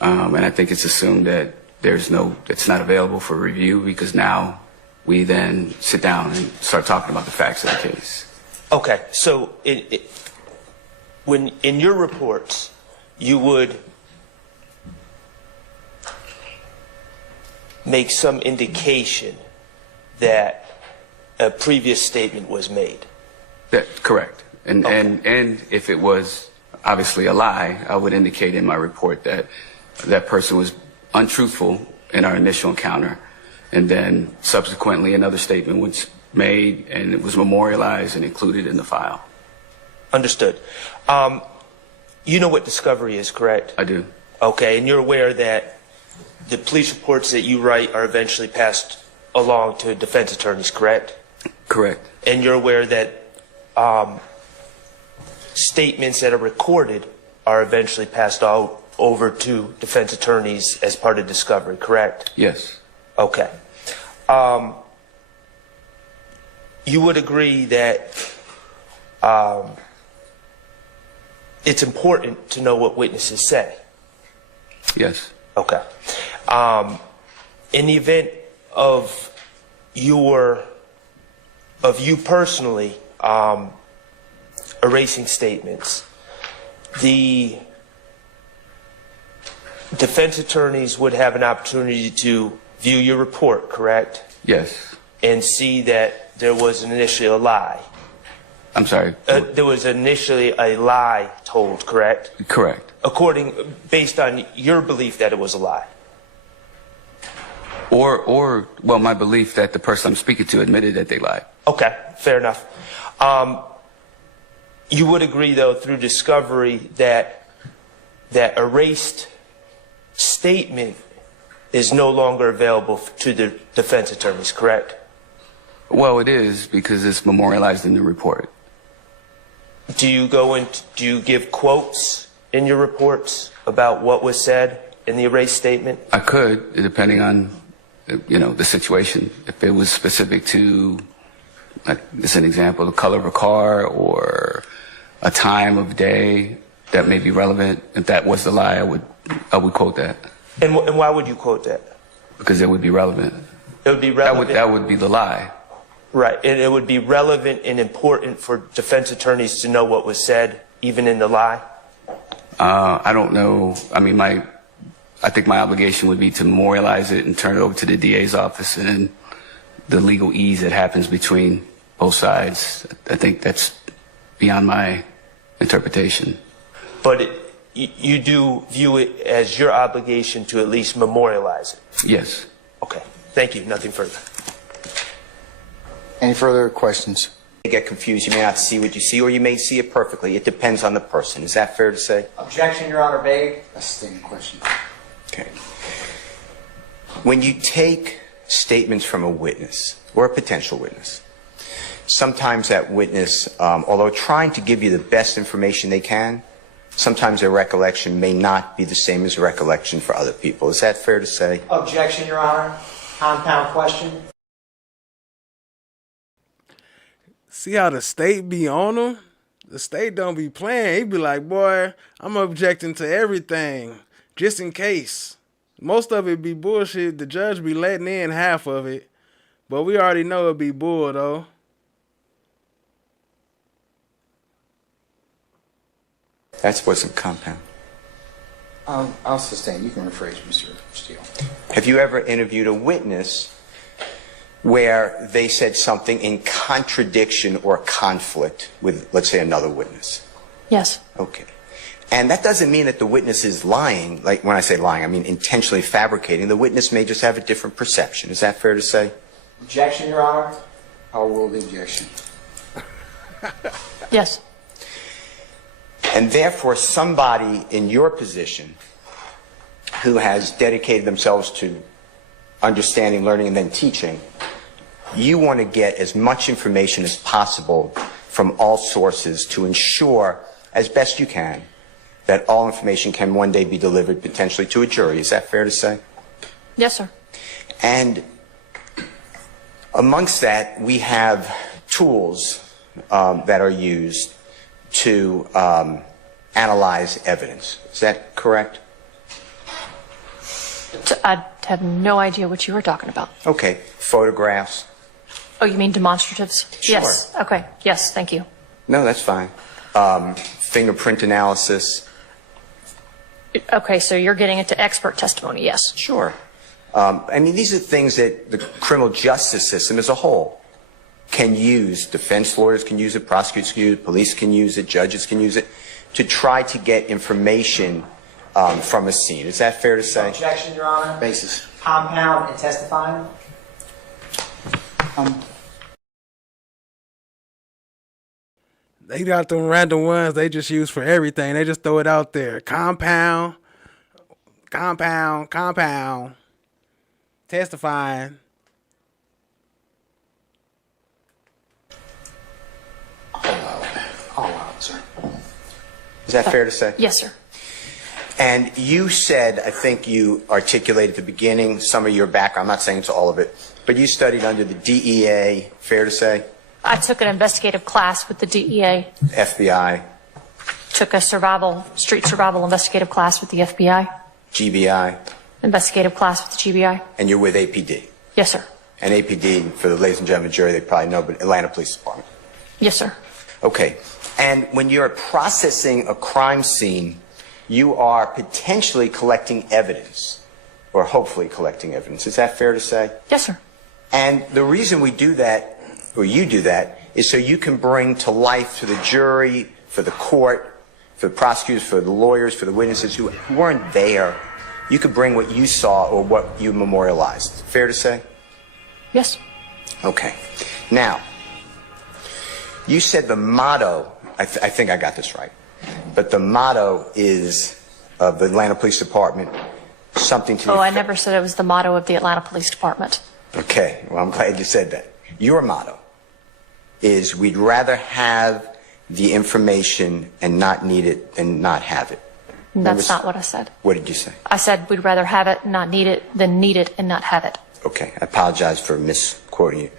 And I think it's assumed that it's not available for review because now we then sit down and start talking about the facts of the case. Okay, so when in your reports, you would make some indication that a previous statement was made. Correct. And if it was obviously a lie, I would indicate in my report that that person was untruthful in our initial encounter, and then subsequently another statement was made and it was memorialized and included in the file. Understood. You know what discovery is, correct? I do. Okay, and you're aware that the police reports that you write are eventually passed along to defense attorneys, correct? Correct. And you're aware that statements that are recorded are eventually passed out over to defense attorneys as part of discovery, correct? Yes. Okay. You would agree that it's important to know what witnesses say? Yes. Okay. In the event of you personally erasing statements, the defense attorneys would have an opportunity to view your report, correct? Yes. And see that there was initially a lie. I'm sorry. There was initially a lie told, correct? Correct. Based on your belief that it was a lie. Or my belief that the person I'm speaking to admitted that they lied. Okay, fair enough. You would agree, though, through discovery that that erased statement is no longer available to the defense attorneys, correct? Well, it is because it's memorialized in the report. Do you give quotes in your reports about what was said in the erased statement? I could, depending on, the situation. If it was specific to, like, as an example, the color of a car or a time of day that may be relevant. If that was the lie, I would quote that. And why would you quote that? Because it would be relevant. It would be relevant. That would be the lie. Right, and it would be relevant and important for defense attorneys to know what was said, even in the lie? I don't know. I mean, I think my obligation would be to memorialize it and turn it over to the DA's office, and the legal ease that happens between both sides. I think that's beyond my interpretation. But you do view it as your obligation to at least memorialize it? Yes. Okay, thank you. Nothing further. Any further questions? You get confused, you may not see what you see, or you may see it perfectly. It depends on the person. Is that fair to say? Objection, Your Honor, vague. A standing question. Okay. When you take statements from a witness or a potential witness, sometimes that witness, although trying to give you the best information they can, sometimes their recollection may not be the same as recollection for other people. Is that fair to say? Objection, Your Honor. Compound question. See how the state be on them? The state don't be playing. He be like, boy, I'm objecting to everything, just in case. Most of it be bullshit. The judge be letting in half of it. But we already know it be bull, though. That wasn't compound. I'll sustain. You can rephrase, Mr. Steele. Have you ever interviewed a witness where they said something in contradiction or conflict with, let's say, another witness? Yes. Okay. And that doesn't mean that the witness is lying. Like, when I say lying, I mean intentionally fabricating. The witness may just have a different perception. Is that fair to say? Objection, Your Honor. I'll rule the objection. Yes. And therefore, somebody in your position who has dedicated themselves to understanding, learning, and then teaching, you want to get as much information as possible from all sources to ensure, as best you can, that all information can one day be delivered potentially to a jury. Is that fair to say? Yes, sir. And amongst that, we have tools that are used to analyze evidence. Is that correct? I have no idea what you were talking about. Okay. Photographs. Oh, you mean demonstratives? Sure. Yes. Okay. Yes, thank you. No, that's fine. Fingerprint analysis. Okay, so you're getting into expert testimony, yes. Sure. I mean, these are things that the criminal justice system as a whole can use. Defense lawyers can use it, prosecutors can use it, police can use it, judges can use it, to try to get information from a scene. Is that fair to say? Objection, Your Honor. Basis. Compound and testifying. They got them random ones they just use for everything. They just throw it out there. Compound. Testifying. All out, sir. Is that fair to say? Yes, sir. And you said, I think you articulated at the beginning, some of your background, I'm not saying it's all of it, but you studied under the DEA, fair to say? I took an investigative class with the DEA. FBI. Took a street survival investigative class with the FBI. GBI. Investigative class with the GBI. And you're with APD. Yes, sir. And APD, for the ladies and gentlemen of the jury, they probably know, but Atlanta Police Department. Yes, sir. Okay. And when you're processing a crime scene, you are potentially collecting evidence, or hopefully collecting evidence. Is that fair to say? Yes, sir. And the reason we do that, or you do that, is so you can bring to life to the jury, for the court, for the prosecutors, for the lawyers, for the witnesses who weren't there, you could bring what you saw or what you memorialized. Fair to say? Yes. Okay. Now, you said the motto I think I got this right. But the motto is of the Atlanta Police Department something to... Oh, I never said it was the motto of the Atlanta Police Department. Okay, well, I'm glad you said that. Your motto is we'd rather have the information and not need it than not have it. That's not what I said. What did you say? I said we'd rather have it, not need it, than need it and not have it. Okay, I apologize for misquoting you.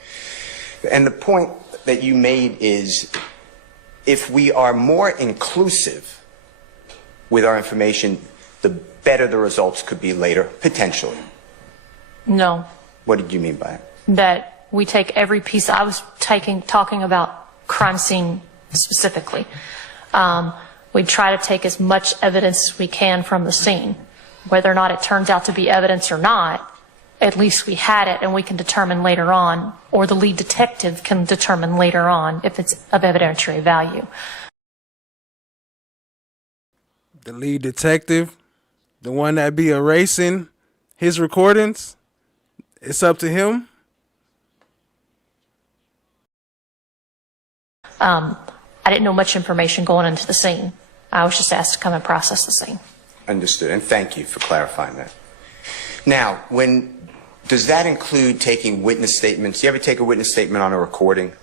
And the point that you made is if we are more inclusive with our information, the better the results could be later, potentially. No. What did you mean by it? That we take every piece. I was talking about crime scene specifically. We try to take as much evidence as we can from the scene. Whether or not it turns out to be evidence or not, at least we had it and we can determine later on, or the lead detective can determine later on if it's of evidentiary value. The lead detective, the one that be erasing his recordings, it's up to him. I didn't know much information going into the scene. I was just asked to come and process the scene. Understood, and thank you for clarifying that. Now, does that include taking witness statements? Do you ever take a witness statement on a recording?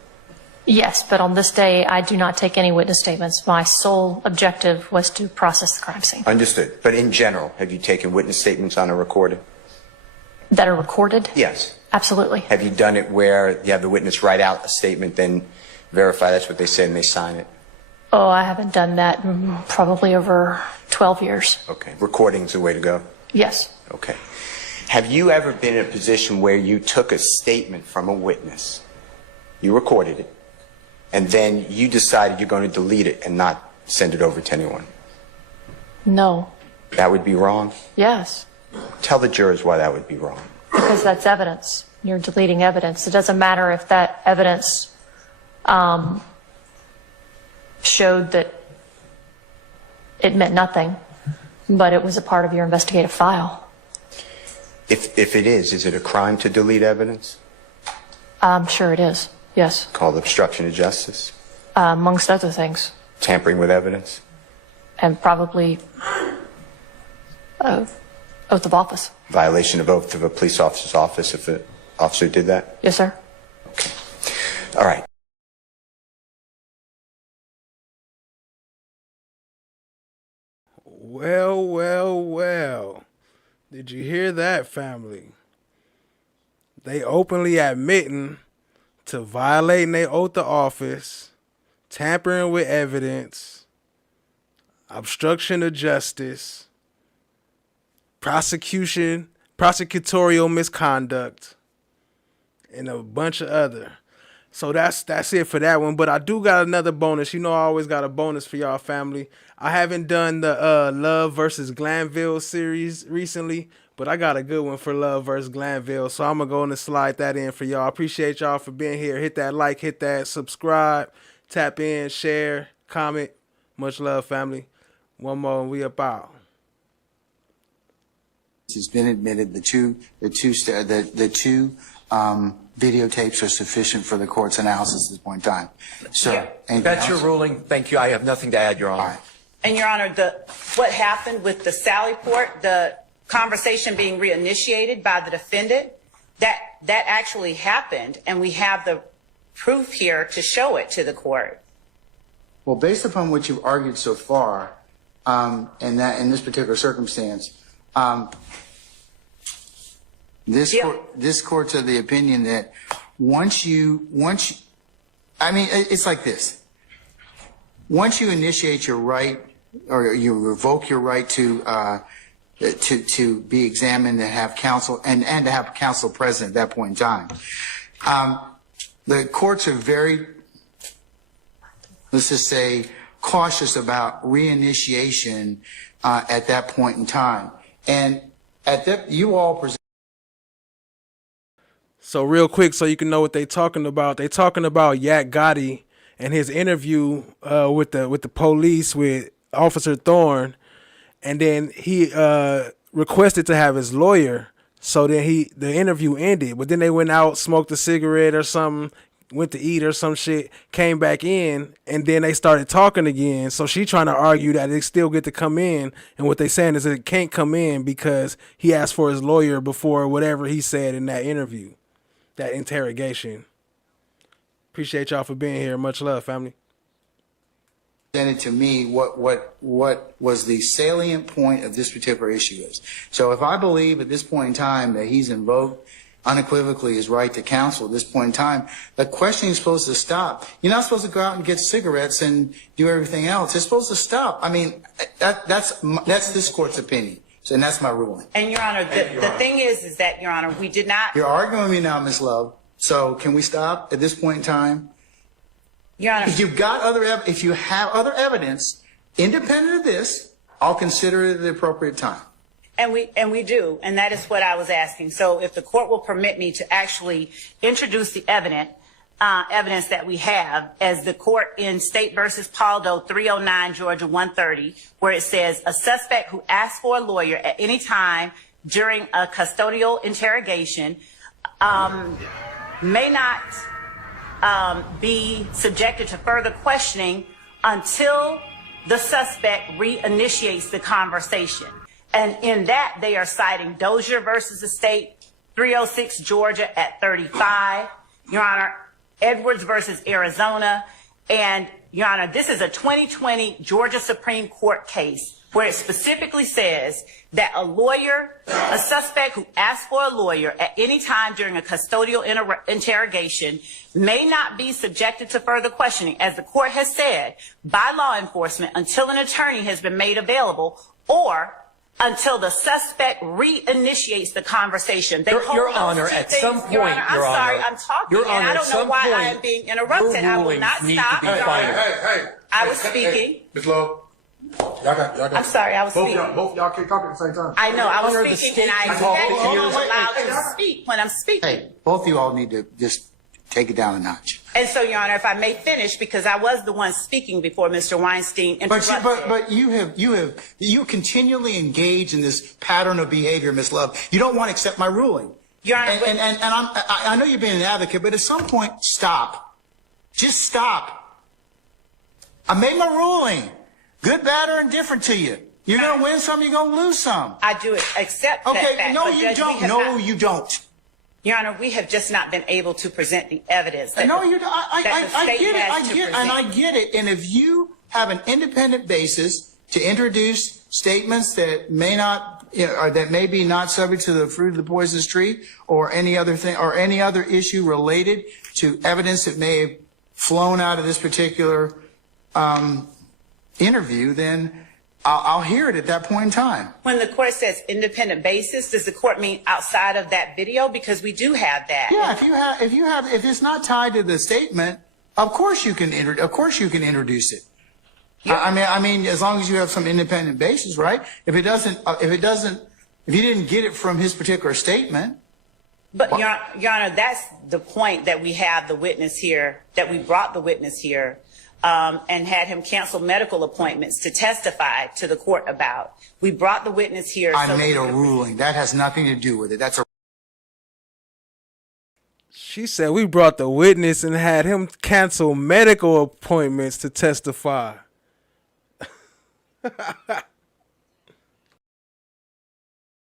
Yes, but on this day, I do not take any witness statements. My sole objective was to process the crime scene. Understood. But in general, have you taken witness statements on a recording? That are recorded? Yes. Absolutely. Have you done it where you have the witness write out a statement, then verify that's what they said and they sign it? Oh, I haven't done that in probably over 12 years. Okay. Recording's the way to go? Yes. Okay. Have you ever been in a position where you took a statement from a witness, you recorded it, and then you decided you're going to delete it and not send it over to anyone? No. That would be wrong? Yes. Tell the jurors why that would be wrong. Because that's evidence. You're deleting evidence. It doesn't matter if that evidence showed that it meant nothing, but it was a part of your investigative file. If it is it a crime to delete evidence? I'm sure it is. Yes. Called obstruction of justice? Amongst other things. Tampering with evidence? And probably oath of office. Violation of oath of a police officer's office if the officer did that? Yes, sir. Okay. All right. Well, well, well. Did you hear that, family? They openly admitting to violating their oath of office, tampering with evidence, obstruction of justice, prosecutorial misconduct, and a bunch of other. So that's it for that one. But I do got another bonus. You know I always got a bonus for y'all, family. I haven't done the Love versus Glanville series recently, but I got a good one for Love versus Glanville. So I'm going to go and slide that in for y'all. Appreciate y'all for being here. Hit that like, hit that subscribe, tap in, share, comment. Much love, family. One more and we up out. Has been admitted. The two videotapes are sufficient for the court's analysis at this point in time. Sir, that's your ruling. Thank you. I have nothing to add, Your Honor. And Your Honor, what happened with the Sally Port, the conversation being reinitiated by the defendant, that actually happened, and we have the proof here to show it to the court. Well, based upon what you've argued so far, and that in this particular circumstance, this court's of the opinion that it's like this. Once you initiate your right, or you revoke your right to be examined and have counsel, and to have counsel present at that point in time, the courts are very, let's just say, cautious about reinitiation at that point in time. And at that, you all present. So real quick, so you can know what they talking about. They talking about Yak Gotti and his interview with the police with Officer Thorne, and then he requested to have his lawyer. So then the interview ended, but then they went out, smoked a cigarette or something, went to eat or some shit, came back in, and then they started talking again. So she trying to argue that they still get to come in, and what they saying is it can't come in because he asked for his lawyer before whatever he said in that interview, that interrogation. Appreciate y'all for being here. Much love, family. Presented to me what was the salient point of this particular issue is. So if I believe at this point in time that he's invoked unequivocally his right to counsel at this point in time, the questioning is supposed to stop. You're not supposed to go out and get cigarettes and do everything else. It's supposed to stop. I mean, that's this court's opinion. So, and that's my ruling. And Your Honor, the thing is that, Your Honor, we did not. You're arguing with me now, Ms.love. So can we stop at this point in time? Your Honor. If you have other evidence independent of this, I'll consider it at the appropriate time. And we do, and that is what I was asking. So if the court will permit me to actually introduce the evidence that we have, as the court in State versus Paldo 309 Georgia 130, where it says a suspect who asks for a lawyer at any time during a custodial interrogation may not be subjected to further questioning until the suspect reinitiates the conversation. And in that, they are citing Dozier versus the State 306 Georgia at 35. Your Honor, Edwards versus Arizona. And Your Honor, this is a 2020 Georgia Supreme Court case where it specifically says that a suspect who asks for a lawyer at any time during a custodial interrogation may not be subjected to further questioning, as the court has said, by law enforcement until an attorney has been made available or until the suspect reinitiates the conversation. Your Honor, at some point, Your Honor, I'm sorry, I'm talking, Your Honor, and I don't know why I am being interrupted. I will not stop. Hey. I was speaking. Ms.love. Y'all got. I'm sorry, I was speaking. Both y'all can't talk at the same time. I know, I was speaking, and I expect you to allow me to speak when I'm speaking. Hey, both of you all need to just take it down a notch. And so, Your Honor, if I may finish, because I was the one speaking before Mr. Weinstein interrupted. But you continually engage in this pattern of behavior, Ms.love. You don't want to accept my ruling. Your Honor, and I know you're being an advocate, but at some point, stop. Just stop. I made my ruling. Good, bad, or indifferent to you. You're going to win some, you're going to lose some. I do accept that fact. Okay, no, you don't. No, you don't. Your Honor, we have just not been able to present the evidence. No, you don't. I get it. And if you have an independent basis to introduce statements that may not, or that may be not subject to the fruit of the poisonous tree, or any other thing, or any other issue related to evidence that may have flown out of this particular interview, then I'll hear it at that point in time. When the court says independent basis, does the court mean outside of that video? Because we do have that. Yeah, if it's not tied to the statement, of course you can introduce it. Yeah. I mean, as long as you have some independent basis, right? If you didn't get it from his particular statement. But Your Honor, that's the point that we have the witness here, that we brought the witness here. And had him cancel medical appointments to testify to the court about. We brought the witness here. I made a ruling. That has nothing to do with it. She said we brought the witness and had him cancel medical appointments to testify.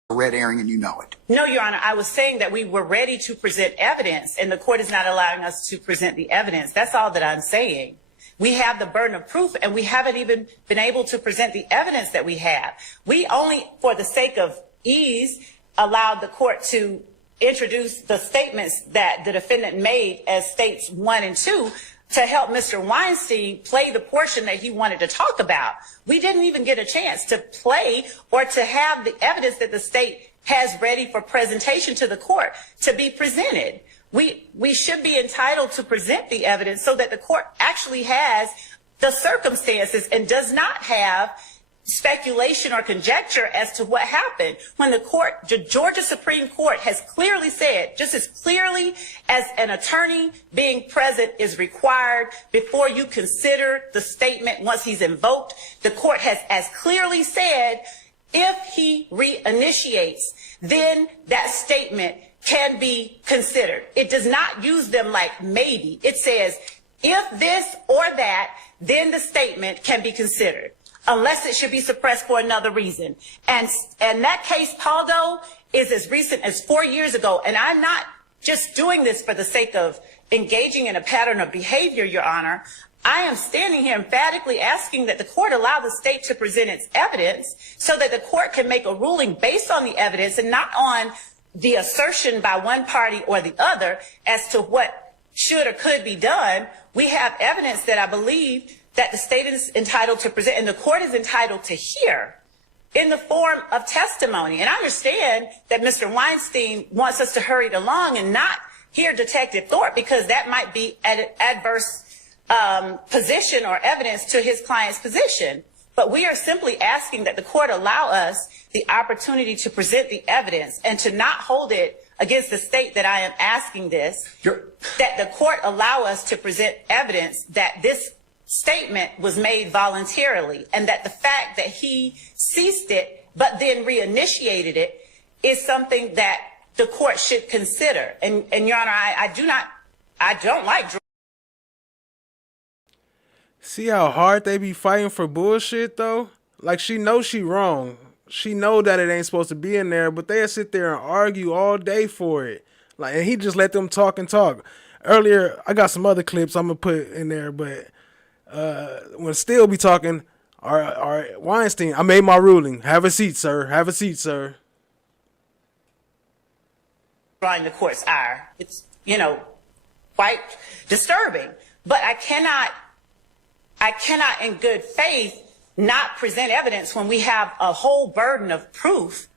Red herring, and you know it. No, Your Honor, I was saying that we were ready to present evidence, and the court is not allowing us to present the evidence. That's all that I'm saying. We have the burden of proof, and we haven't even been able to present the evidence that we have. We only, for the sake of ease, allowed the court to introduce the statements that the defendant made as states 1 and 2 to help Mr. Weinstein play the portion that he wanted to talk about. We didn't even get a chance to play or to have the evidence that the state has ready for presentation to the court to be presented. We should be entitled to present the evidence so that the court actually has the circumstances and does not have speculation or conjecture as to what happened when the Georgia Supreme Court has clearly said, just as clearly as an attorney being present is required before you consider the statement once he's invoked, the court has as clearly said, if he reinitiates, then that statement can be considered. It does not use them like maybe. It says, if this or that, then the statement can be considered, unless it should be suppressed for another reason. And that case, Paul Doe, is as recent as 4 years ago. And I'm not just doing this for the sake of engaging in a pattern of behavior, Your Honor. I am standing here emphatically asking that the court allow the state to present its evidence so that the court can make a ruling based on the evidence and not on the assertion by one party or the other as to what should or could be done. We have evidence that I believe that the state is entitled to present and the court is entitled to hear in the form of testimony. And I understand that Mr. Weinstein wants us to hurry it along and not hear Detective Thorpe because that might be an adverse position or evidence to his client's position. But we are simply asking that the court allow us the opportunity to present the evidence and to not hold it against the state that I am asking this, that the court allow us to present evidence that this statement was made voluntarily and that the fact that he ceased it but then reinitiated it is something that the court should consider. And Your Honor, I don't like. See how hard they be fighting for bullshit though? Like she knows she wrong. She know that it ain't supposed to be in there, but they'll sit there and argue all day for it. Like, and he just let them talk and talk. Earlier, I got some other clips I'm gonna put in there, but when Steele be talking, all right, Weinstein, I made my ruling. Have a seat, sir. Have a seat, sir. Drawing the court's ire. It's, quite disturbing. But I cannot in good faith not present evidence when we have a whole burden of proof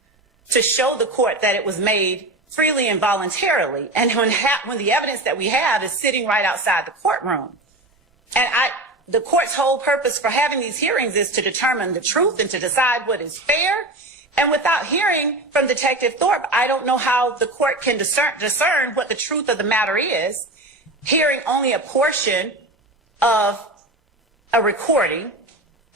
to show the court that it was made freely and voluntarily. And when the evidence that we have is sitting right outside the courtroom. And the court's whole purpose for having these hearings is to determine the truth and to decide what is fair. And without hearing from Detective Thorpe, I don't know how the court can discern what the truth of the matter is, hearing only a portion of a recording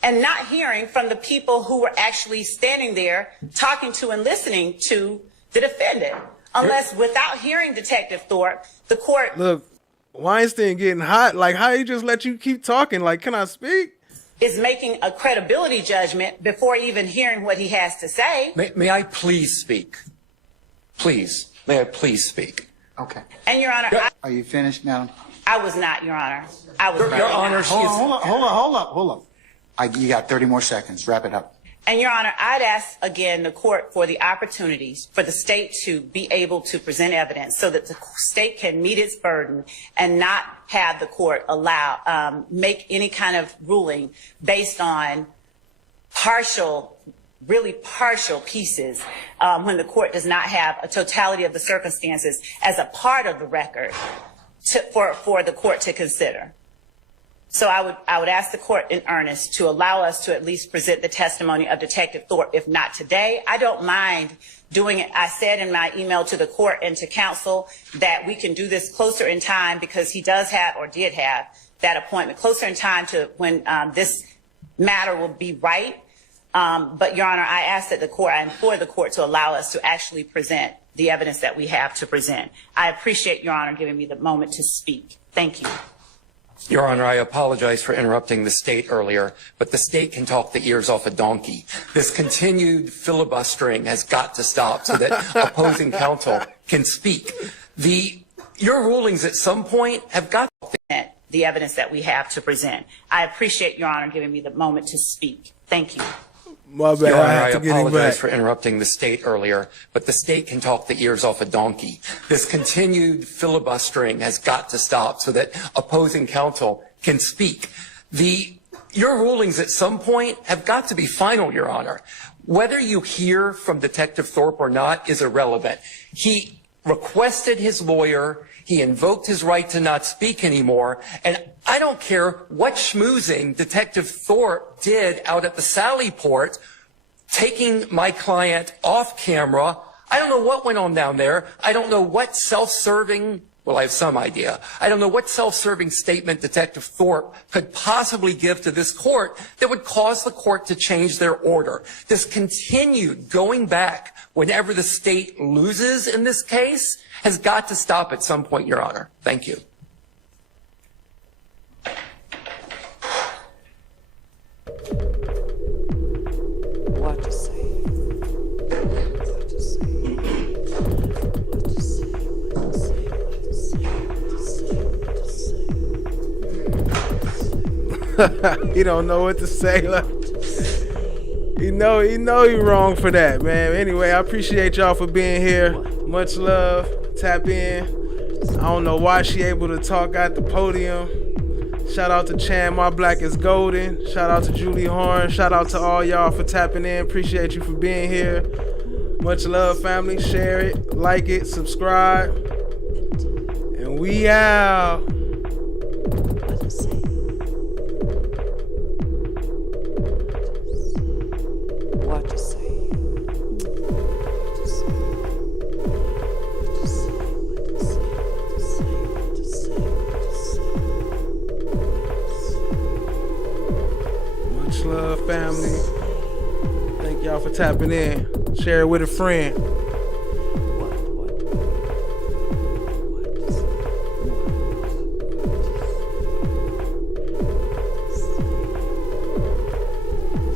and not hearing from the people who were actually standing there talking to and listening to the defendant. Unless without hearing Detective Thorpe, the court... Look, Weinstein getting hot. Like, how he just let you keep talking? Like, can I speak? ...is making a credibility judgment before even hearing what he has to say. May I please speak? Please. May I please speak? Okay. And, Your Honor, Are you finished, madam? I was not, Your Honor. I was not. Your Honor, Hold up. You got 30 more seconds. Wrap it up. And, Your Honor, I'd ask again the court for the opportunities for the state to be able to present evidence so that the state can meet its burden and not have the court make any kind of ruling based on really partial pieces when the court does not have a totality of the circumstances as a part of the record for the court to consider. So I would ask the court in earnest to allow us to at least present the testimony of Detective Thorpe, if not today. I don't mind doing it. I said in my email to the court and to counsel that we can do this closer in time because he does have or did have that appointment closer in time to when this matter will be right. But, Your Honor, I implore the court to allow us to actually present the evidence that we have to present. I appreciate, Your Honor, giving me the moment to speak. Thank you. Your Honor, I apologize for interrupting the state earlier, but the state can talk the ears off a donkey. This continued filibustering has got to stop so that opposing counsel can speak. Your rulings at some point have got to present the evidence that we have to present. I appreciate, Your Honor, giving me the moment to speak. Thank you. My bad. Your Honor, I apologize for interrupting the state earlier, but the state can talk the ears off a donkey. This continued filibustering has got to stop so that opposing counsel can speak. Your rulings at some point have got to be final, Your Honor. Whether you hear from Detective Thorpe or not is irrelevant. He requested his lawyer. He invoked his right to not speak anymore. And I don't care what schmoozing Detective Thorpe did out at the Sally Port, taking my client off camera. I don't know what went on down there. I don't know what self-serving Well, I have some idea. I don't know what self-serving statement Detective Thorpe could possibly give to this court that would cause the court to change their order. This continued going back whenever the state loses in this case has got to stop at some point, Your Honor. Thank you. What to say? What to say? What to say? What to say? What to say? What to say? He don't know what to say. He know you wrong for that, man. Anyway, I appreciate y'all for being here. Much love. Tap in. I don't know why she able to talk at the podium. Shout out to Chan, My Black is Golden. Shout out to Julie Horn. Shout out to all y'all for tapping in. Appreciate you for being here. Much love, family. Share it, like it, subscribe. And we out. What to say? What to say? Much love, family. Thank y'all for tapping in. Share it with a friend.